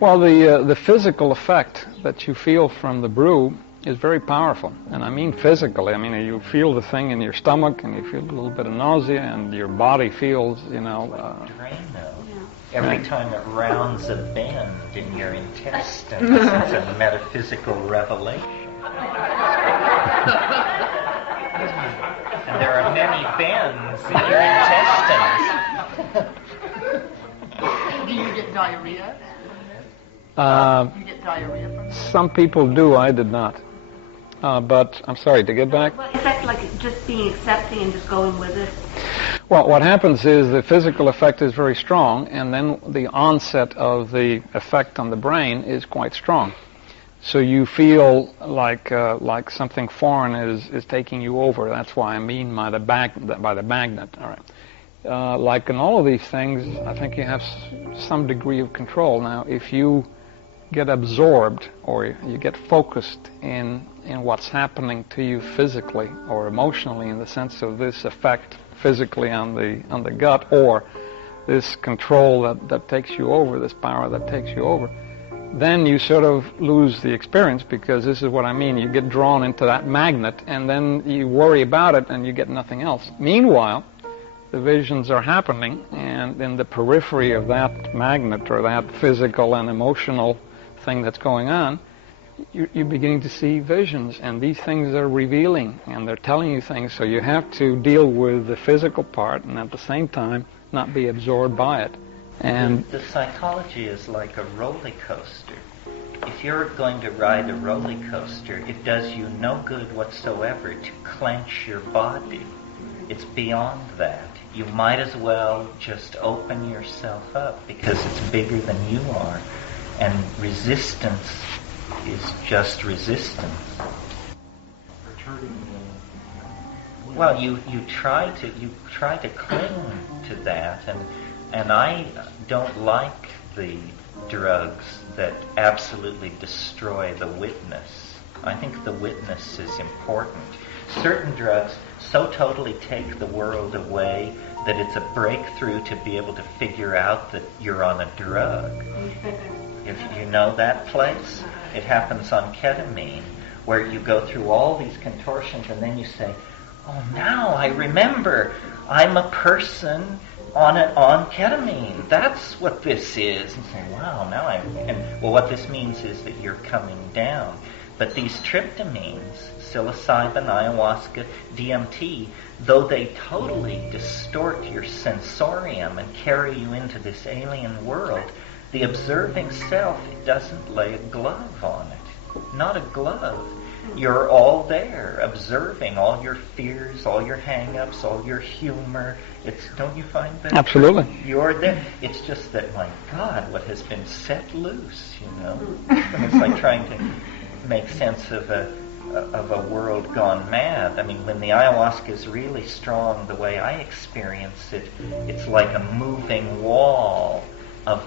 Well, the physical effect that you feel from the brew is very powerful. And I mean physically. You feel the thing in your stomach, and you feel a little bit of nausea, and your body feels, Drain, though. Every time it rounds a bend in your intestines, it's a metaphysical revelation. And there are many bends in your intestines. Do you get diarrhea? You get diarrhea from it? some people do, I did not. But I'm sorry, to get back. Well, is that like just being accepting and just going with it? Well, what happens is the physical effect is very strong, and then the onset of the effect on the brain is quite strong. So you feel like something foreign is taking you over. That's why I mean by the magnet. All right. Like in all of these things, I think you have some degree of control. Now, if you get absorbed or you get focused in what's happening to you physically or emotionally, in the sense of this effect physically on the gut, or this control that takes you over, this power that takes you over, then you sort of lose the experience, because this is what I mean. You get drawn into that magnet, and then you worry about it, and you get nothing else. Meanwhile, the visions are happening, and in the periphery of that magnet or that physical and emotional thing that's going on, you're beginning to see visions, and these things are revealing, and they're telling you things, so you have to deal with the physical part and at the same time not be absorbed by it. And the psychology is like a roller coaster. If you're going to ride a roller coaster, it does you no good whatsoever to clench your body. It's beyond that. You might as well just open yourself up, because it's bigger than you are. And resistance is just resistance. Well, you try to cling to that, and I don't like the drugs that absolutely destroy the witness. I think the witness is important. Certain drugs so totally take the world away that it's a breakthrough to be able to figure out that you're on a drug. If you know that place, it happens on ketamine, where you go through all these contortions and then you say, oh, now I remember, I'm a person on ketamine. That's what this is. And say, wow, well, what this means is that you're coming down. But these tryptamines, psilocybin, ayahuasca, DMT, though they totally distort your sensorium and carry you into this alien world, the observing self doesn't lay a glove on it. Not a glove. You're all there, observing all your fears, all your hang-ups, all your humor. Don't you find that? Absolutely. You're there. It's just that, my God, what has been set loose, It's like trying to make sense of a world gone mad. I mean, when the ayahuasca is really strong, the way I experience it, it's like a moving wall of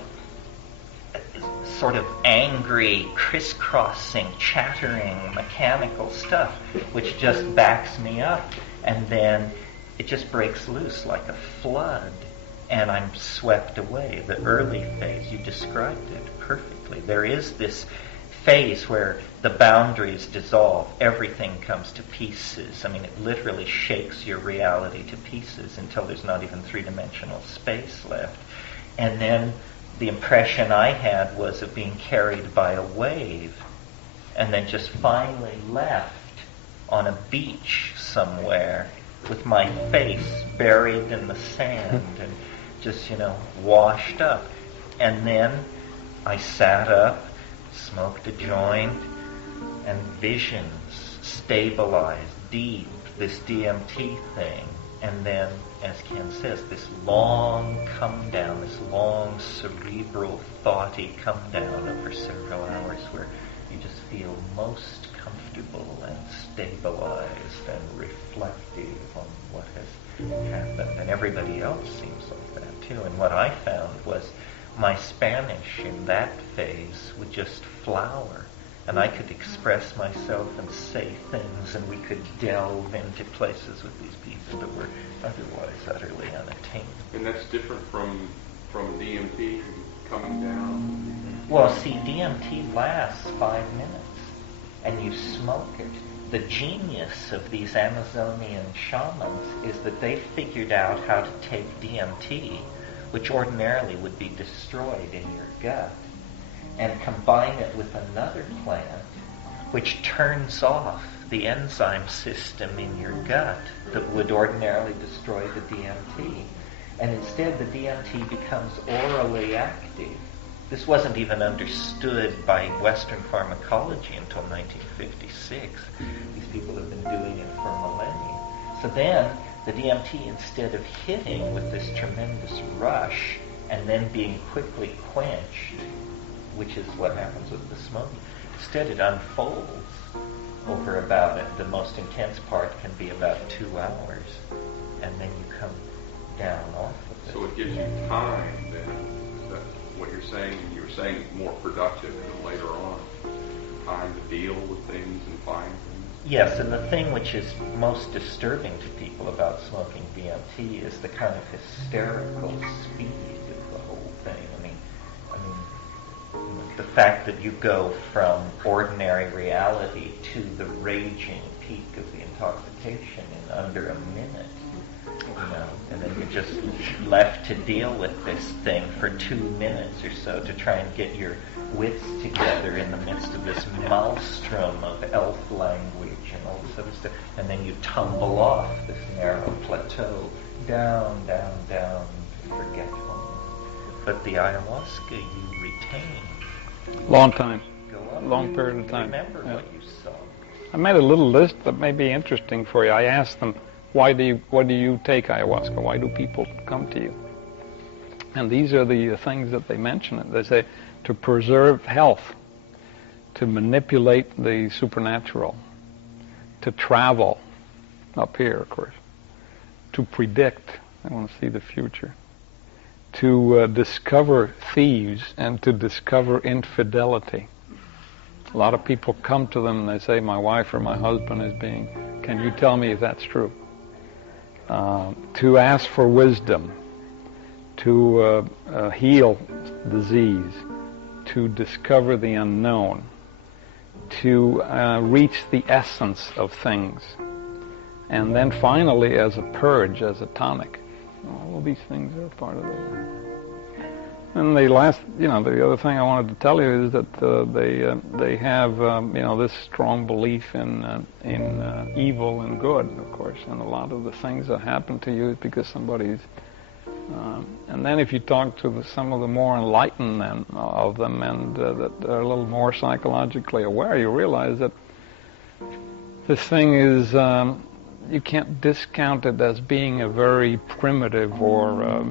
sort of angry, crisscrossing, chattering, mechanical stuff, which just backs me up, and then it just breaks loose like a flood, and I'm swept away. The early phase, you described it perfectly. There is this phase where the boundaries dissolve, everything comes to pieces. I mean, it literally shakes your reality to pieces until there's not even three-dimensional space left. And then the impression I had was of being carried by a wave, and then just finally left on a beach somewhere with my face buried in the sand and just, washed up. And then I sat up, smoked a joint, and visions stabilized deep, this DMT thing. And then, as Ken says, this long come down, this long cerebral, thoughty come down over several hours where you just feel most comfortable and stabilized and reflective on what has happened. And everybody else seems like that too. And what I found was my Spanish in that phase would just flower. And I could express myself and say things, and we could delve into places with these people that were otherwise utterly unattainable. And that's different from DMT coming down? Well, see, DMT lasts 5 minutes, and you smoke it. The genius of these Amazonian shamans is that they figured out how to take DMT, which ordinarily would be destroyed in your gut, and combine it with another plant, which turns off the enzyme system in your gut that would ordinarily destroy the DMT. And instead, the DMT becomes orally active. This wasn't even understood by Western pharmacology until 1956. These people have been doing it for millennia. So then, the DMT, instead of hitting with this tremendous rush and then being quickly quenched, which is what happens with the smoking, instead it unfolds over about it. The most intense part can be about 2 hours, and then you come down off of it. So it gives you time then. Is that what you're saying? You're saying more productive later on. Time to deal with things and find things. Yes, and the thing which is most disturbing to people about smoking DMT is the kind of hysterical speed of the whole thing. I mean, the fact that you go from ordinary reality to the raging peak of the intoxication in under a minute, and then you're just left to deal with this thing for 2 minutes or so to try and get your wits together in the midst of this maelstrom of elf language and all this other stuff, and then you tumble off this narrow plateau, down, down, down, to forgetfulness. But the ayahuasca you retain. Long time. Go up. Long period of time. Remember what you saw. I made a little list that may be interesting for you. I asked them, why do you take ayahuasca? Why do people come to you? And these are the things that they mention. They say to preserve health, to manipulate the supernatural, to travel, up here, of course, to predict, I want to see the future, to discover thieves and to discover infidelity. A lot of people come to them and they say, my wife or my husband is being, can you tell me if that's true? To ask for wisdom, to heal disease, to discover the unknown, to reach the essence of things, and then finally as a purge, as a tonic, All of these things are part of it. And the last, the other thing I wanted to tell you is that they have, this strong belief in evil and good, of course, and a lot of the things that happen to you is because somebody's. And then if you talk to some of the more enlightened of them and that are a little more psychologically aware, you realize that this thing is, you can't discount it as being a very primitive or,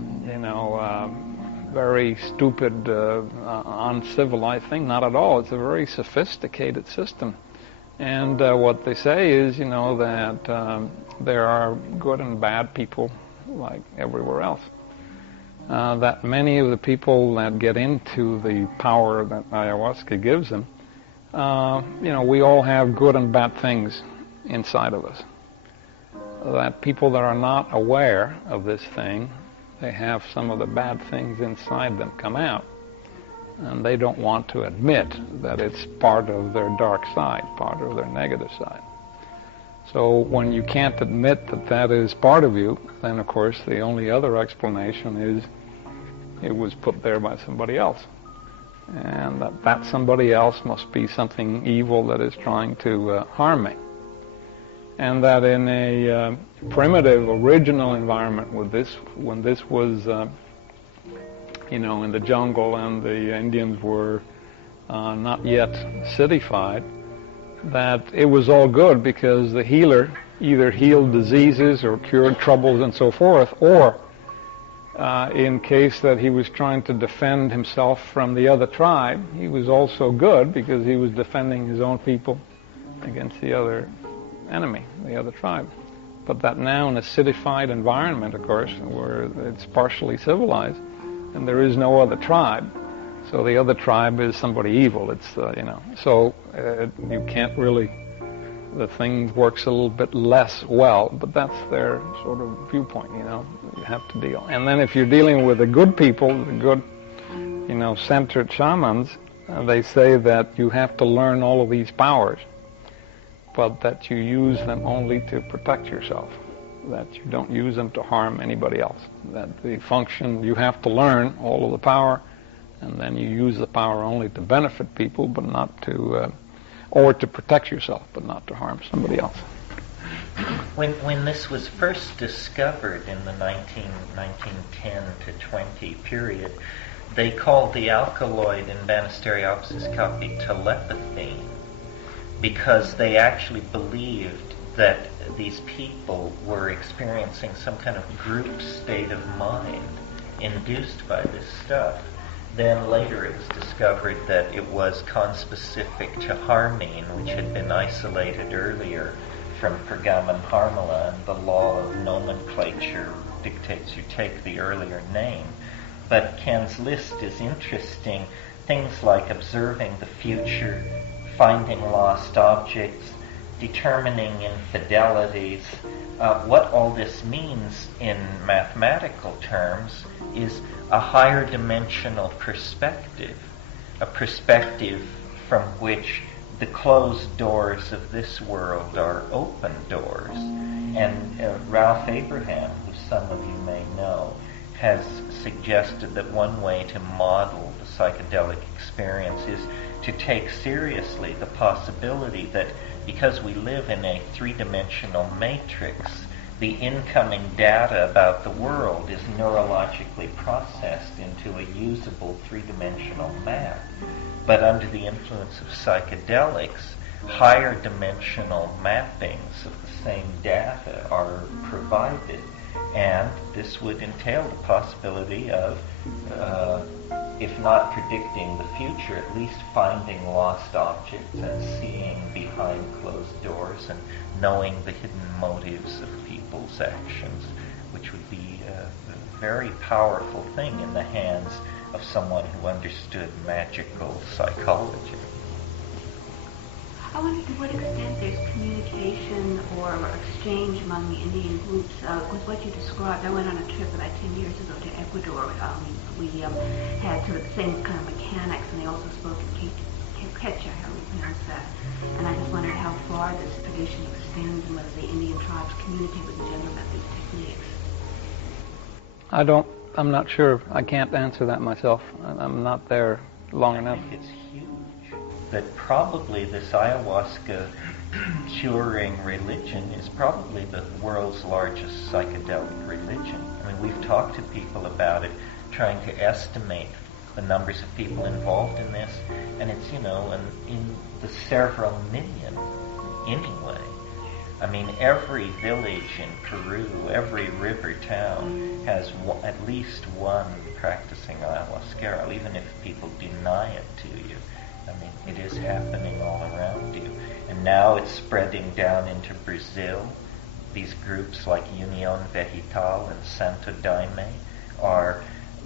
very stupid, uncivilized thing. Not at all. It's a very sophisticated system. And what they say is, that there are good and bad people like everywhere else. That many of the people that get into the power that ayahuasca gives them, we all have good and bad things inside of us. That people that are not aware of this thing, they have some of the bad things inside them come out. And they don't want to admit that it's part of their dark side, part of their negative side. So when you can't admit that that is part of you, then of course the only other explanation is it was put there by somebody else. And that somebody else must be something evil that is trying to harm me. And that in a primitive, original environment when this was, in the jungle and the Indians were not yet cityfied, that it was all good because the healer either healed diseases or cured troubles and so forth, or in case that he was trying to defend himself from the other tribe, he was also good because he was defending his own people against the other enemy, the other tribe. But that now in a cityfied environment, of course, where it's partially civilized, and there is no other tribe, so the other tribe is somebody evil. It's so you can't really. The thing works a little bit less well, but that's their sort of viewpoint. You have to deal. And then if you're dealing with the good people, the good, centered shamans, they say that you have to learn all of these powers, but that you use them only to protect yourself, that you don't use them to harm anybody else. That the function, you have to learn all of the power, and then you use the power only to benefit people, but not to, or to protect yourself, but not to harm somebody else. When this was first discovered in the 1910 to 20 period, they called the alkaloid in Banisteriopsis caapi telepathy, because they actually believed that these people were experiencing some kind of group state of mind induced by this stuff. Then later it was discovered that it was conspecific to harmine, which had been isolated earlier from pergamon harmala, and the law of nomenclature dictates you take the earlier name. But Ken's list is interesting. Things like observing the future, finding lost objects, determining infidelities. What all this means in mathematical terms is a higher dimensional perspective, a perspective from which the closed doors of this world are open doors. And Ralph Abraham, who some of you may know, has suggested that one way to model the psychedelic experience is to take seriously the possibility that because we live in a three-dimensional matrix, the incoming data about the world is neurologically processed into a usable three-dimensional map. But under the influence of psychedelics, higher dimensional mappings of the same data are provided, and this would entail the possibility of, if not predicting the future, at least finding lost objects and seeing behind closed doors and knowing the hidden motives of people's actions, which would be a very powerful thing in the hands of someone who understood magical psychology. I wonder to what extent there's communication or exchange among the Indian groups. With what you described, I went on a trip about 10 years ago to Ecuador. We had sort of the same kind of mechanics, and they also spoke in Quechua, how we pronounce that. And I just wondered how far this tradition extends and whether the Indian tribes communicate with each other about these techniques. I'm not sure. I can't answer that myself. I'm not there long enough. I think it's huge. That probably this ayahuasca curing religion is probably the world's largest psychedelic religion. I mean, we've talked to people about it, trying to estimate the numbers of people involved in this, and it's, in the several million anyway. I mean, every village in Peru, every river town has at least one practicing ayahuasca, even if people deny it to you. I mean, it is happening all around you. And now it's spreading down into Brazil. These groups like Unión Vegetal and Santo Daime are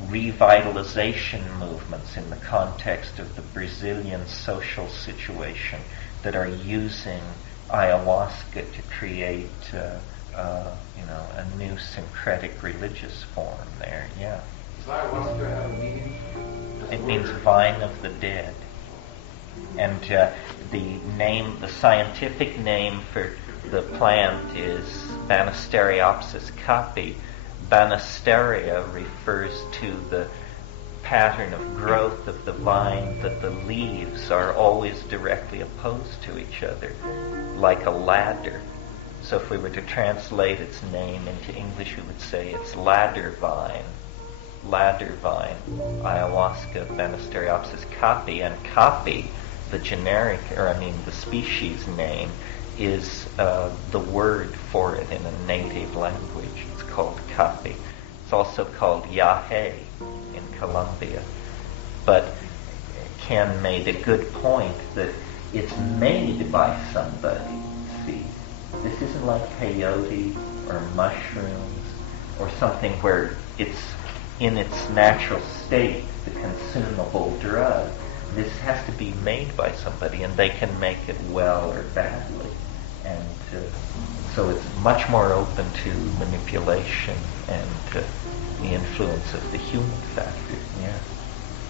revitalization movements in the context of the Brazilian social situation that are using ayahuasca to create, a new syncretic religious form there. Yeah. Does ayahuasca have a meaning? It means vine of the dead, and the scientific name for the plant is Banisteriopsis caapi. Banisteria refers to the pattern of growth of the vine, that the leaves are always directly opposed to each other, like a ladder. So if we were to translate its name into English, we would say it's ladder vine, ayahuasca, Banisteriopsis caapi. And caapi, the the species name, is the word for it in a native language. It's called caapi. It's also called yahe in Colombia. But Ken made a good point that it's made by somebody. See, this isn't like peyote or mushrooms or something where it's in its natural state, the consumable drug. This has to be made by somebody, and they can make it well or badly. And so it's much more open to manipulation and the influence of the human factor. Yeah.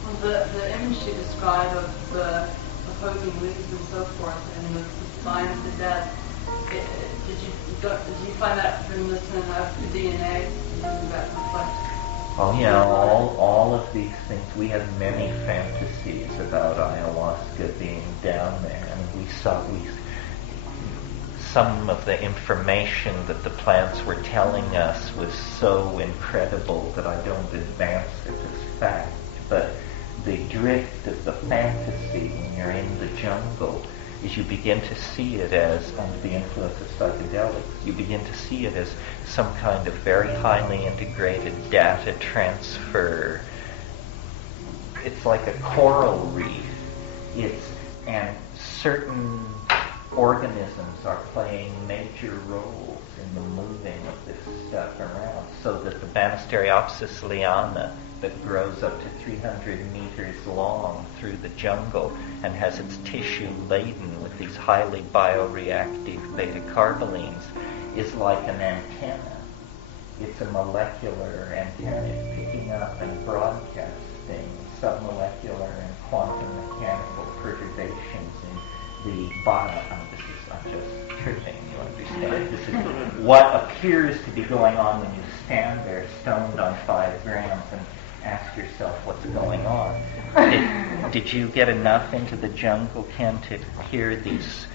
Well, the image you describe of the opposing leaves and so forth, and the sign of the death, did you find that reminiscent of the DNA? Does that reflect? Oh yeah, all of these things. We had many fantasies about ayahuasca being down there, and some of the information that the plants were telling us was so incredible that I don't advance it as fact. But the drift of the fantasy when you're in the jungle is you begin to see it as, under the influence of psychedelics, you begin to see it as some kind of very highly integrated data transfer. It's like a coral reef. And certain organisms are playing major roles in the moving of this stuff around, so that the Banisteriopsis liana that grows up to 300 meters long through the jungle and has its tissue laden with these highly bioreactive beta-carbolines is like an antenna. It's a molecular antenna. It's picking up and broadcasting submolecular and quantum mechanical perturbations in the body. I'm just tripping, you understand? This is what appears to be going on when you stand there stoned on 5 grams and ask yourself what's going on. Did you get enough into the jungle, Ken, to hear these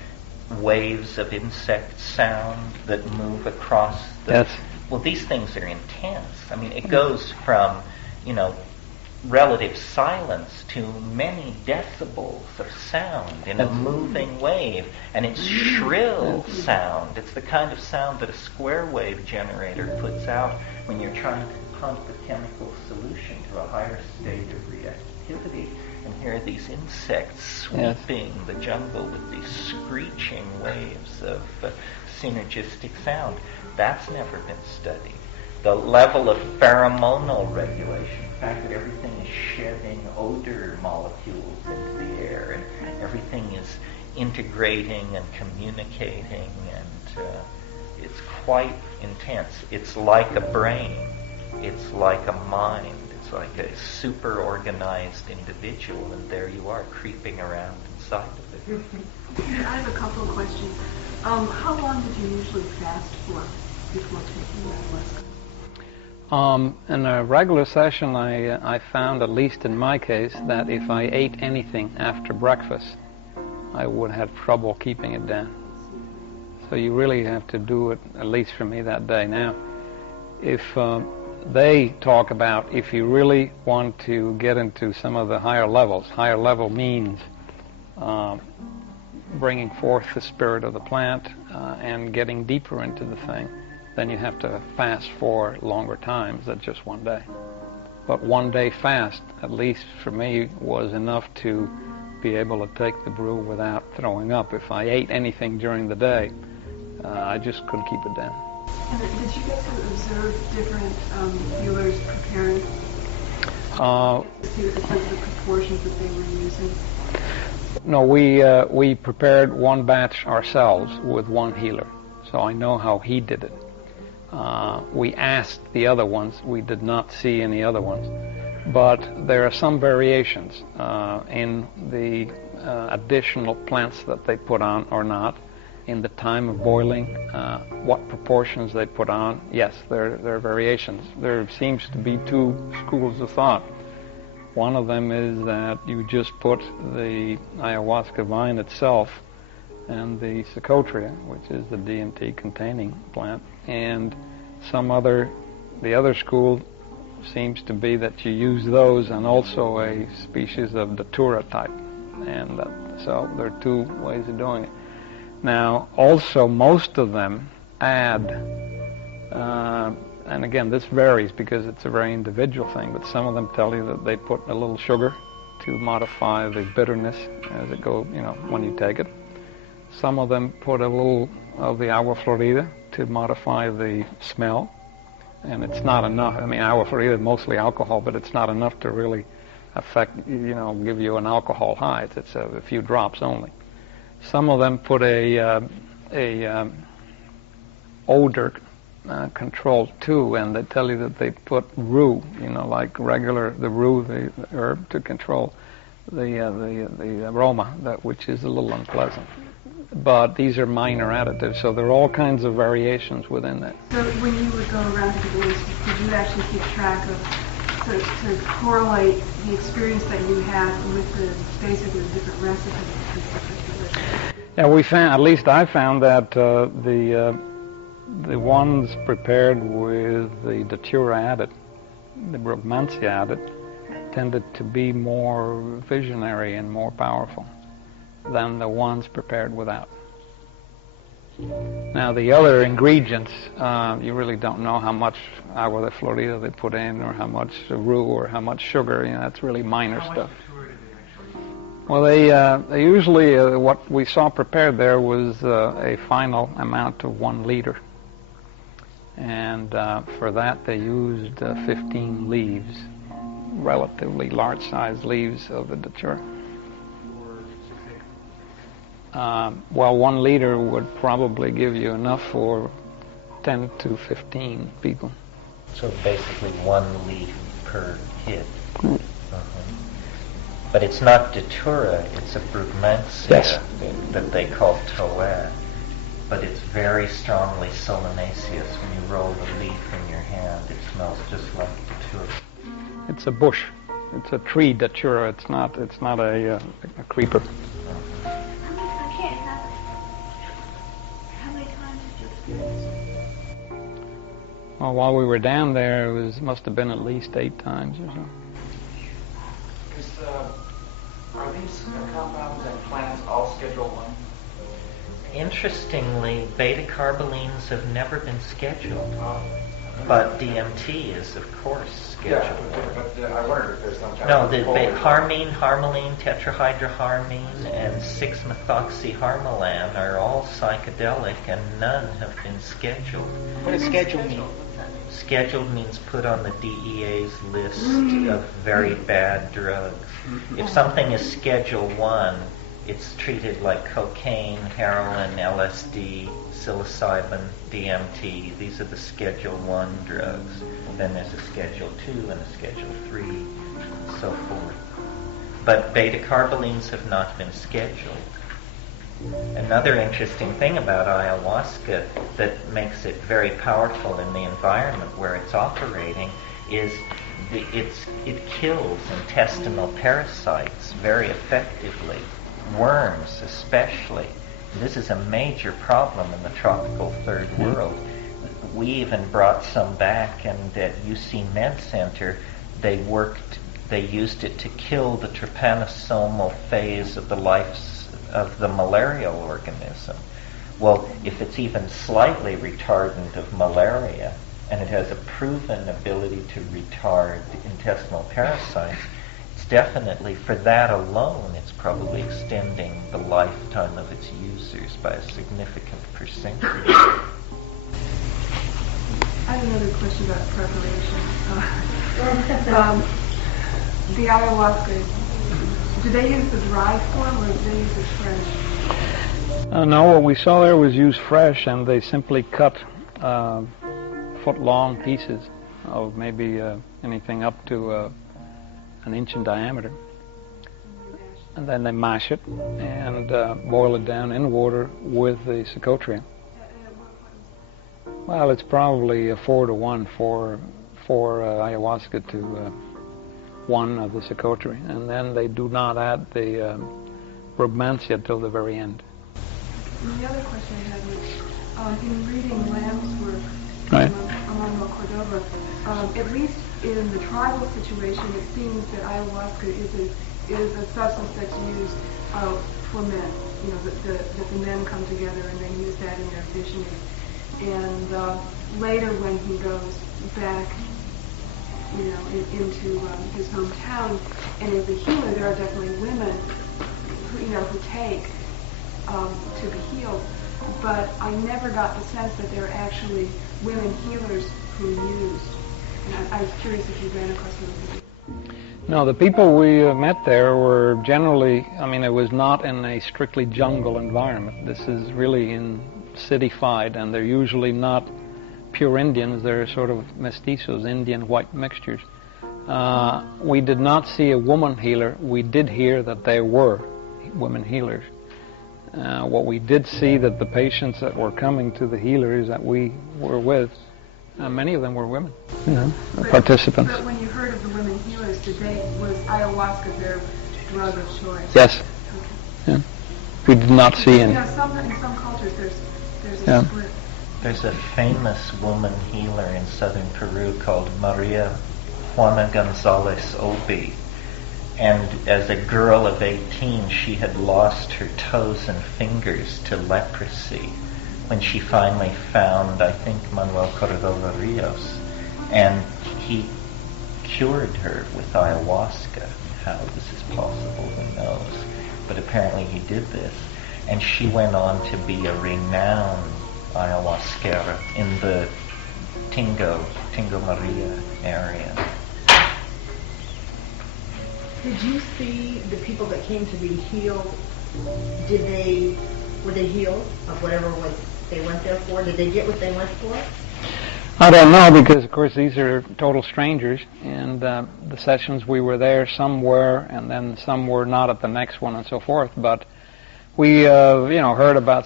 waves of insect sound that move across the... Yes. Well, these things are intense. I mean, it goes from, relative silence to many decibels of sound in a moving wave, and it's shrill sound. It's the kind of sound that a square wave generator puts out when you're trying to pump a chemical solution to a higher state of reactivity. And here are these insects sweeping the jungle with these screeching waves of synergistic sound. That's never been studied. The level of pheromonal regulation, the fact that everything is shedding odor molecules into the air, and everything is integrating and communicating, and it's quite intense. It's like a brain. It's like a mind. It's like a super organized individual, and there you are creeping around inside of it. I have a couple of questions. How long did you usually fast for before taking ayahuasca? In a regular session, I found, at least in my case, that if I ate anything after breakfast, I would have trouble keeping it down. So you really have to do it, at least for me, that day. Now, if they talk about if you really want to get into some of the higher levels, higher level means bringing forth the spirit of the plant and getting deeper into the thing, then you have to fast for longer times than just one day. But 1 day fast, at least for me, was enough to be able to take the brew without throwing up. If I ate anything during the day, I just couldn't keep it down. And did you get to observe different healers preparing? See the proportions that they were using? No, we prepared one batch ourselves with one healer, so I know how he did it. We asked the other ones. We did not see any other ones. But there are some variations in the additional plants that they put on or not, in the time of boiling, what proportions they put on. Yes, there are variations. There seems to be two schools of thought. One of them is that you just put the ayahuasca vine itself and the Psychotria, which is the DMT containing plant, and the other school seems to be that you use those and also a species of Datura type, and so there are two ways of doing it. Now, also most of them add, and again this varies because it's a very individual thing, but some of them tell you that they put a little sugar to modify the bitterness as it goes, when you take it. Some of them put a little of the agua florida to modify the smell, and it's not enough. I mean, agua florida is mostly alcohol, but it's not enough to really affect, give you an alcohol high. It's a few drops only. Some of them put a odor control too, and they tell you that they put rue, like the rue, the herb, to control the aroma, which is a little unpleasant. But these are minor additives, so there are all kinds of variations within that. So when you would go around to the list, did you actually keep track of, to correlate the experience that you had with basically the different recipes? Yeah, we found, at least I found that the ones prepared with the Datura added, the Brugmansia added, tended to be more visionary and more powerful than the ones prepared without. Now the other ingredients, you really don't know how much agua de florida they put in, or how much rue, or how much sugar. That's really minor stuff. Well, they usually, what we saw prepared there was a final amount of 1 liter. And for that they used 15 leaves, relatively large-sized leaves of the Datura. Well, 1 liter would probably give you enough for 10 to 15 people. So basically 1 leaf per hit. But it's not Datura, it's a Brugmansia that they call Toad. But it's very strongly solanaceous. When you roll the leaf in your hand, it smells just like Datura. It's a bush. It's a tree Datura. It's not a creeper. Well, while we were down there, must have been at least 8 times or so. Are these compounds and plants all Schedule 1? Interestingly, beta-carbolines have never been scheduled, but DMT is, of course, scheduled. Yeah, but I wondered if there's some kind No, of... the harmine, harmaline, tetrahydroharmine, and 6-methoxyharmalan are all psychedelic, and none have been scheduled. What does schedule mean? Scheduled means put on the DEA's list of very bad drugs. If something is Schedule 1, it's treated like cocaine, heroin, LSD, psilocybin, DMT. These are the Schedule 1 drugs. Then there's a Schedule 2 and a Schedule 3, and so forth. But beta-carbolines have not been scheduled. Another interesting thing about ayahuasca that makes it very powerful in the environment where it's operating is it kills intestinal parasites very effectively, worms especially. This is a major problem in the tropical third world. We even brought some back, and at UC Med Center they used it to kill the trypanosomal phase of the life of the malarial organism. Well, if it's even slightly retardant of malaria, and it has a proven ability to retard intestinal parasites, it's definitely, for that alone, it's probably extending the lifetime of its users by a significant percentage. I have another question about preparation. The ayahuasca, do they use the dry form or do they use it fresh? No, what we saw there was used fresh, and they simply cut foot-long pieces of maybe anything up to an inch in diameter. And then they mash it and boil it down in water with the Secotria. Well, it's probably a 4-to-1 for ayahuasca to 1 of the Secotria, and then they do not add the Brugmansia till the very end. And the other question I had was, in reading Lamb's work, right, Manuel Cordova, at least in the tribal situation, it seems that ayahuasca is a substance that's used for men. You know, that the men come together and they use that in their visioning. And later, when he goes back, you know, into his hometown, and as a healer, there are definitely women who take to be healed. But I never got the sense that there are actually women healers who used. And I was curious if you ran across anything. No, the people we met there were generally, I mean, it was not in a strictly jungle environment. This is really cityfied, and they're usually not pure Indians. They're sort of mestizos, Indian-white mixtures. We did not see a woman healer. We did hear that there were women healers. What we did see, that the patients that were coming to the healers that we were with, many of them were women, participants. But when you heard of the women healers, was ayahuasca their drug of choice? Yes. Okay. Yeah. We did not see any. In some cultures, there's a split. There's a famous woman healer in southern Peru called Maria Juana Gonzalez Obi. And as a girl of 18, she had lost her toes and fingers to leprosy when she finally found, I think, Manuel Cordova Rios. And he cured her with ayahuasca. How this is possible, who knows? But apparently he did this. And she went on to be a renowned ayahuasquera in the Tingo Maria area. Did you see the people that came to be healed? Were they healed of whatever they went there for? Did they get what they went for? I don't know, because of course these are total strangers, and the sessions we were there, some were, and then some were not at the next one, and so forth. But we, heard about,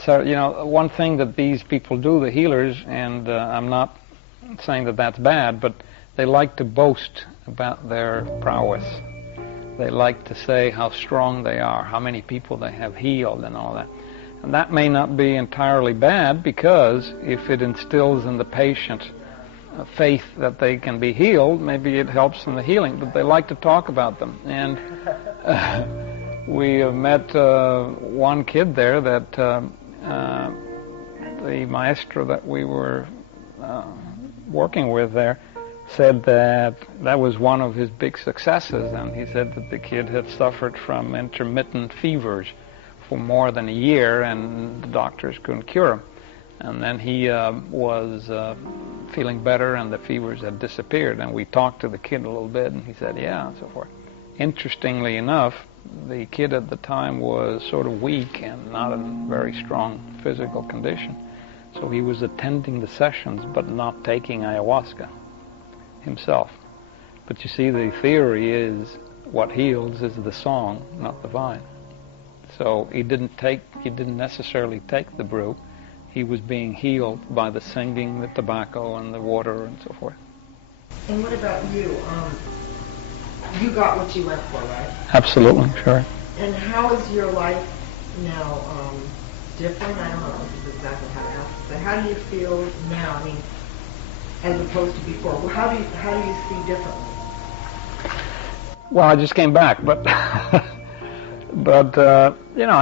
one thing that these people do, the healers, and I'm not saying that that's bad, but they like to boast about their prowess. They like to say how strong they are, how many people they have healed, and all that. And that may not be entirely bad, because if it instills in the patient faith that they can be healed, maybe it helps in the healing. But they like to talk about them. And we met one kid there that the maestro that we were working with there said that was one of his big successes, and he said that the kid had suffered from intermittent fevers for more than a year, and the doctors couldn't cure him. And then he was feeling better, and the fevers had disappeared. And we talked to the kid a little bit, and he said, yeah, and so forth. Interestingly enough, the kid at the time was sort of weak and not in very strong physical condition. So he was attending the sessions, but not taking ayahuasca himself. But you see, the theory is what heals is the song, not the vine. So he didn't necessarily take the brew. He was being healed by the singing, the tobacco, and the water, and so forth. And what about you? You got what you went for, right? Absolutely, sure. And how is your life now different? I don't know if this is exactly how to ask, but how do you feel now? I mean, as opposed to before. Well, how do you see differently? Well, I just came back, but I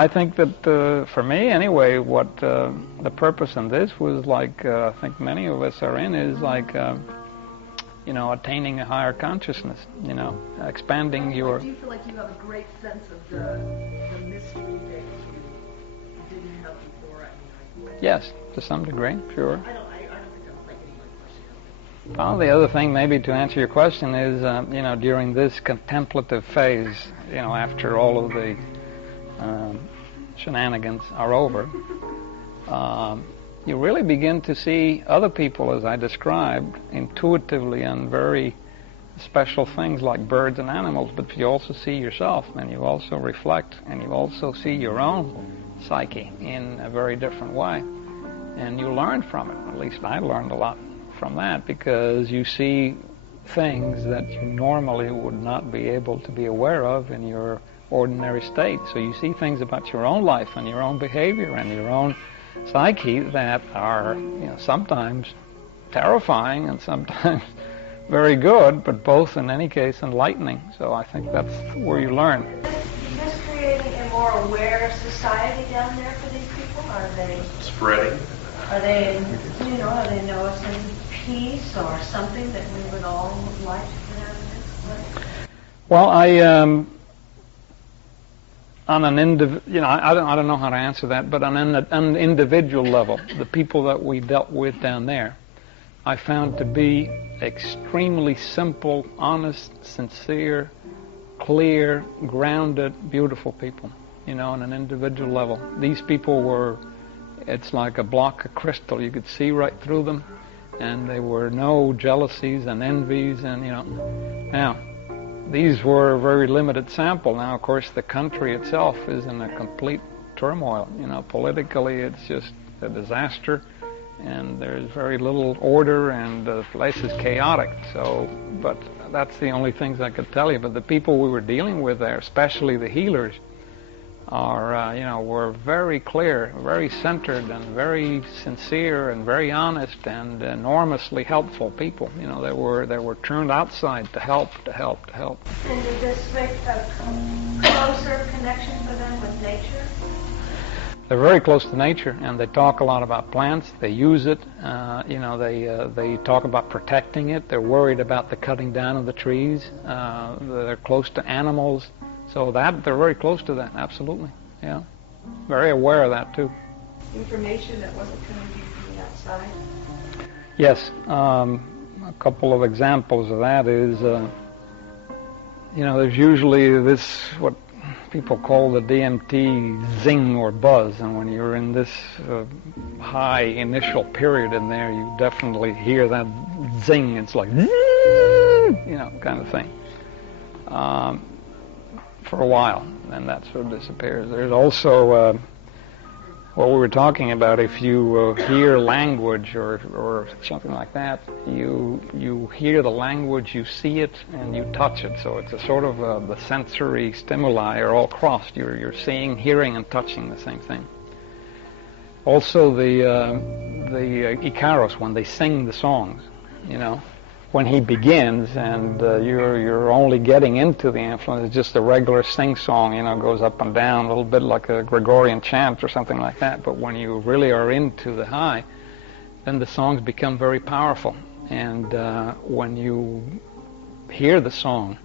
think that for me anyway, what the purpose in this was like, I think many of us are in, is like, attaining a higher consciousness, expanding your... Do you feel like you have a great sense of the mystery that you didn't have before? Yes, to some degree, sure. I don't think I'm like any question. Well, the other thing, maybe to answer your question, is during this contemplative phase, after all of the shenanigans are over, you really begin to see other people, as I described, intuitively, and very special things like birds and animals, but you also see yourself, and you also reflect, and you also see your own psyche in a very different way. And you learn from it. At least I learned a lot from that, because you see things that you normally would not be able to be aware of in your ordinary state. So you see things about your own life and your own behavior and your own psyche that are, sometimes terrifying and sometimes very good, but both in any case enlightening. So I think that's where you learn. Is this creating a more aware society down there for these people? Are they spreading? Are they noticing peace or something that we would all like to get out of this? Well, on an I don't know how to answer that, but on an individual level, the people that we dealt with down there, I found to be extremely simple, honest, sincere, clear, grounded, beautiful people, on an individual level. These people were, it's like a block of crystal. You could see right through them, and there were no jealousies and envies, and, Now, these were a very limited sample. Now, of course, the country itself is in a complete turmoil. Politically, it's just a disaster, and there's very little order, and the place is chaotic. So, but that's the only things I could tell you. But the people we were dealing with there, especially the healers, were very clear, very centered, and very sincere, and very honest, and enormously helpful people. They were turned outside to help. And did this make a closer connection for them with nature? They're very close to nature, and they talk a lot about plants. They use it. They talk about protecting it. They're worried about the cutting down of the trees. They're close to animals. So they're very close to that, absolutely, yeah. Very aware of that, too. Information that wasn't coming from the outside? Yes. A couple of examples of that is, there's usually this, what people call the DMT zing or buzz, and when you're in this high initial period in there, you definitely hear that zing. It's like, kind of thing. For a while, and that sort of disappears. There's also what we were talking about. If you hear language or something like that, you hear the language, you see it, and you touch it. So it's a sort of the sensory stimuli are all crossed. You're seeing, hearing, and touching the same thing. Also, the Icaros, when they sing the songs, when he begins, and you're only getting into the influence, it's just a regular sing-song, goes up and down, a little bit like a Gregorian chant or something like that. But when you really are into the high, then the songs become very powerful. And when you hear the song,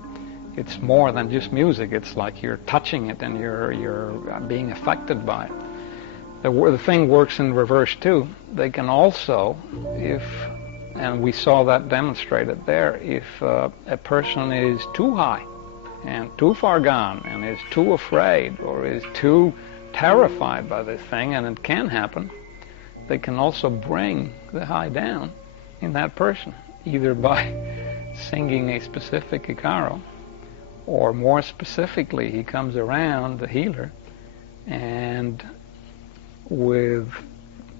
it's more than just music. It's like you're touching it, and you're being affected by it. The thing works in reverse, too. They can also, and we saw that demonstrated there, if a person is too high and too far gone and is too afraid or is too terrified by this thing, and it can happen, they can also bring the high down in that person, either by singing a specific Icaro, or more specifically, he comes around, the healer, and with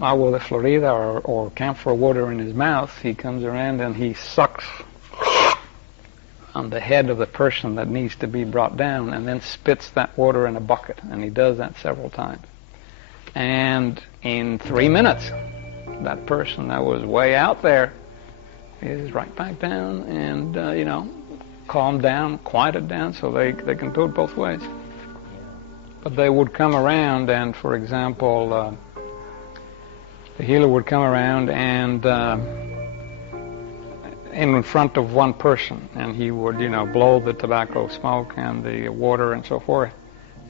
agua de Florida or camphor water in his mouth, he comes around and he sucks on the head of the person that needs to be brought down and then spits that water in a bucket. And he does that several times. And in 3 minutes, that person that was way out there is right back down and, calmed down, quieted down, so they can do it both ways. But they would come around and, for example, the healer would come around and in front of one person, and he would, blow the tobacco smoke and the water and so forth.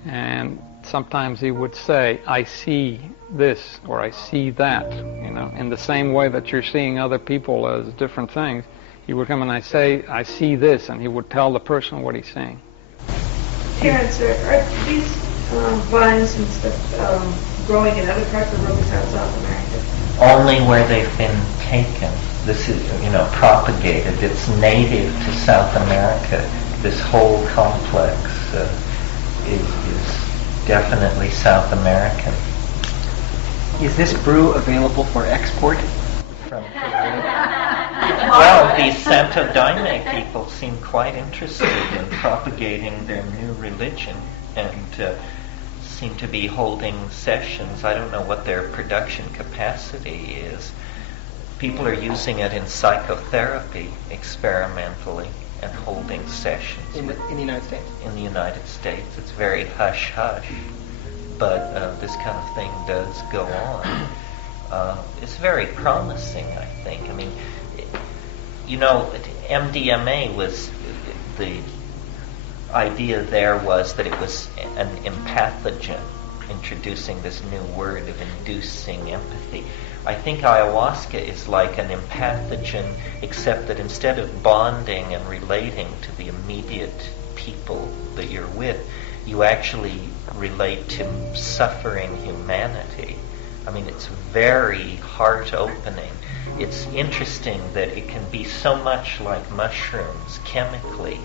And sometimes he would say, I see this, or I see that, in the same way that you're seeing other people as different things. He would come and I see this, and he would tell the person what he's saying. Terence, are these vines and stuff growing in other parts of the world besides South America? Only where they've been taken. This is, propagated. It's native to South America. This whole complex is definitely South American. Is this brew available for export? From Peru? Well, the Santo Daime people seem quite interested in propagating their new religion and seem to be holding sessions. I don't know what their production capacity is. People are using it in psychotherapy experimentally and holding sessions. In the United States? In the United States. It's very hush-hush, but this kind of thing does go on. It's very promising, I think. I mean, MDMA was, the idea there was that it was an empathogen, introducing this new word of inducing empathy. I think ayahuasca is like an empathogen, except that instead of bonding and relating to the immediate people that you're with, you actually relate to suffering humanity. I mean, it's very heart-opening. It's interesting that it can be so much like mushrooms chemically,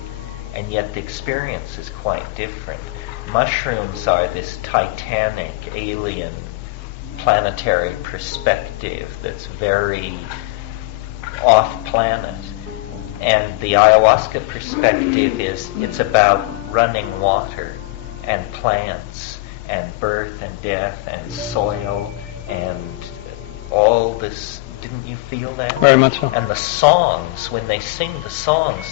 and yet the experience is quite different. Mushrooms are this titanic, alien, planetary perspective that's very off-planet. And the ayahuasca perspective is, it's about running water and plants and birth and death and soil and all this. Didn't you feel that? Very much so. And the songs, when they sing the songs,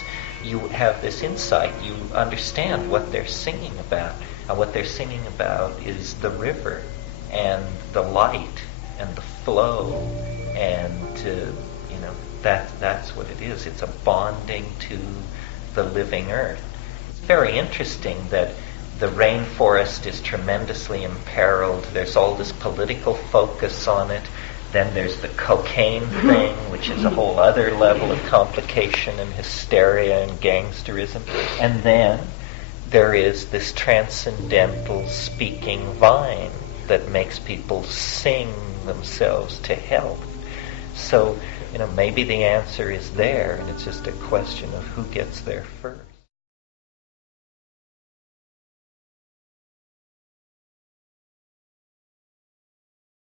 you have this insight. You understand what they're singing about. And what they're singing about is the river and the light and the flow, and that's what it is. It's a bonding to the living earth. It's very interesting that the rainforest is tremendously imperiled. There's all this political focus on it. Then there's the cocaine thing, which is a whole other level of complication and hysteria and gangsterism. And then there is this transcendental speaking vine that makes people sing themselves to health. So, maybe the answer is there, and it's just a question of who gets there first.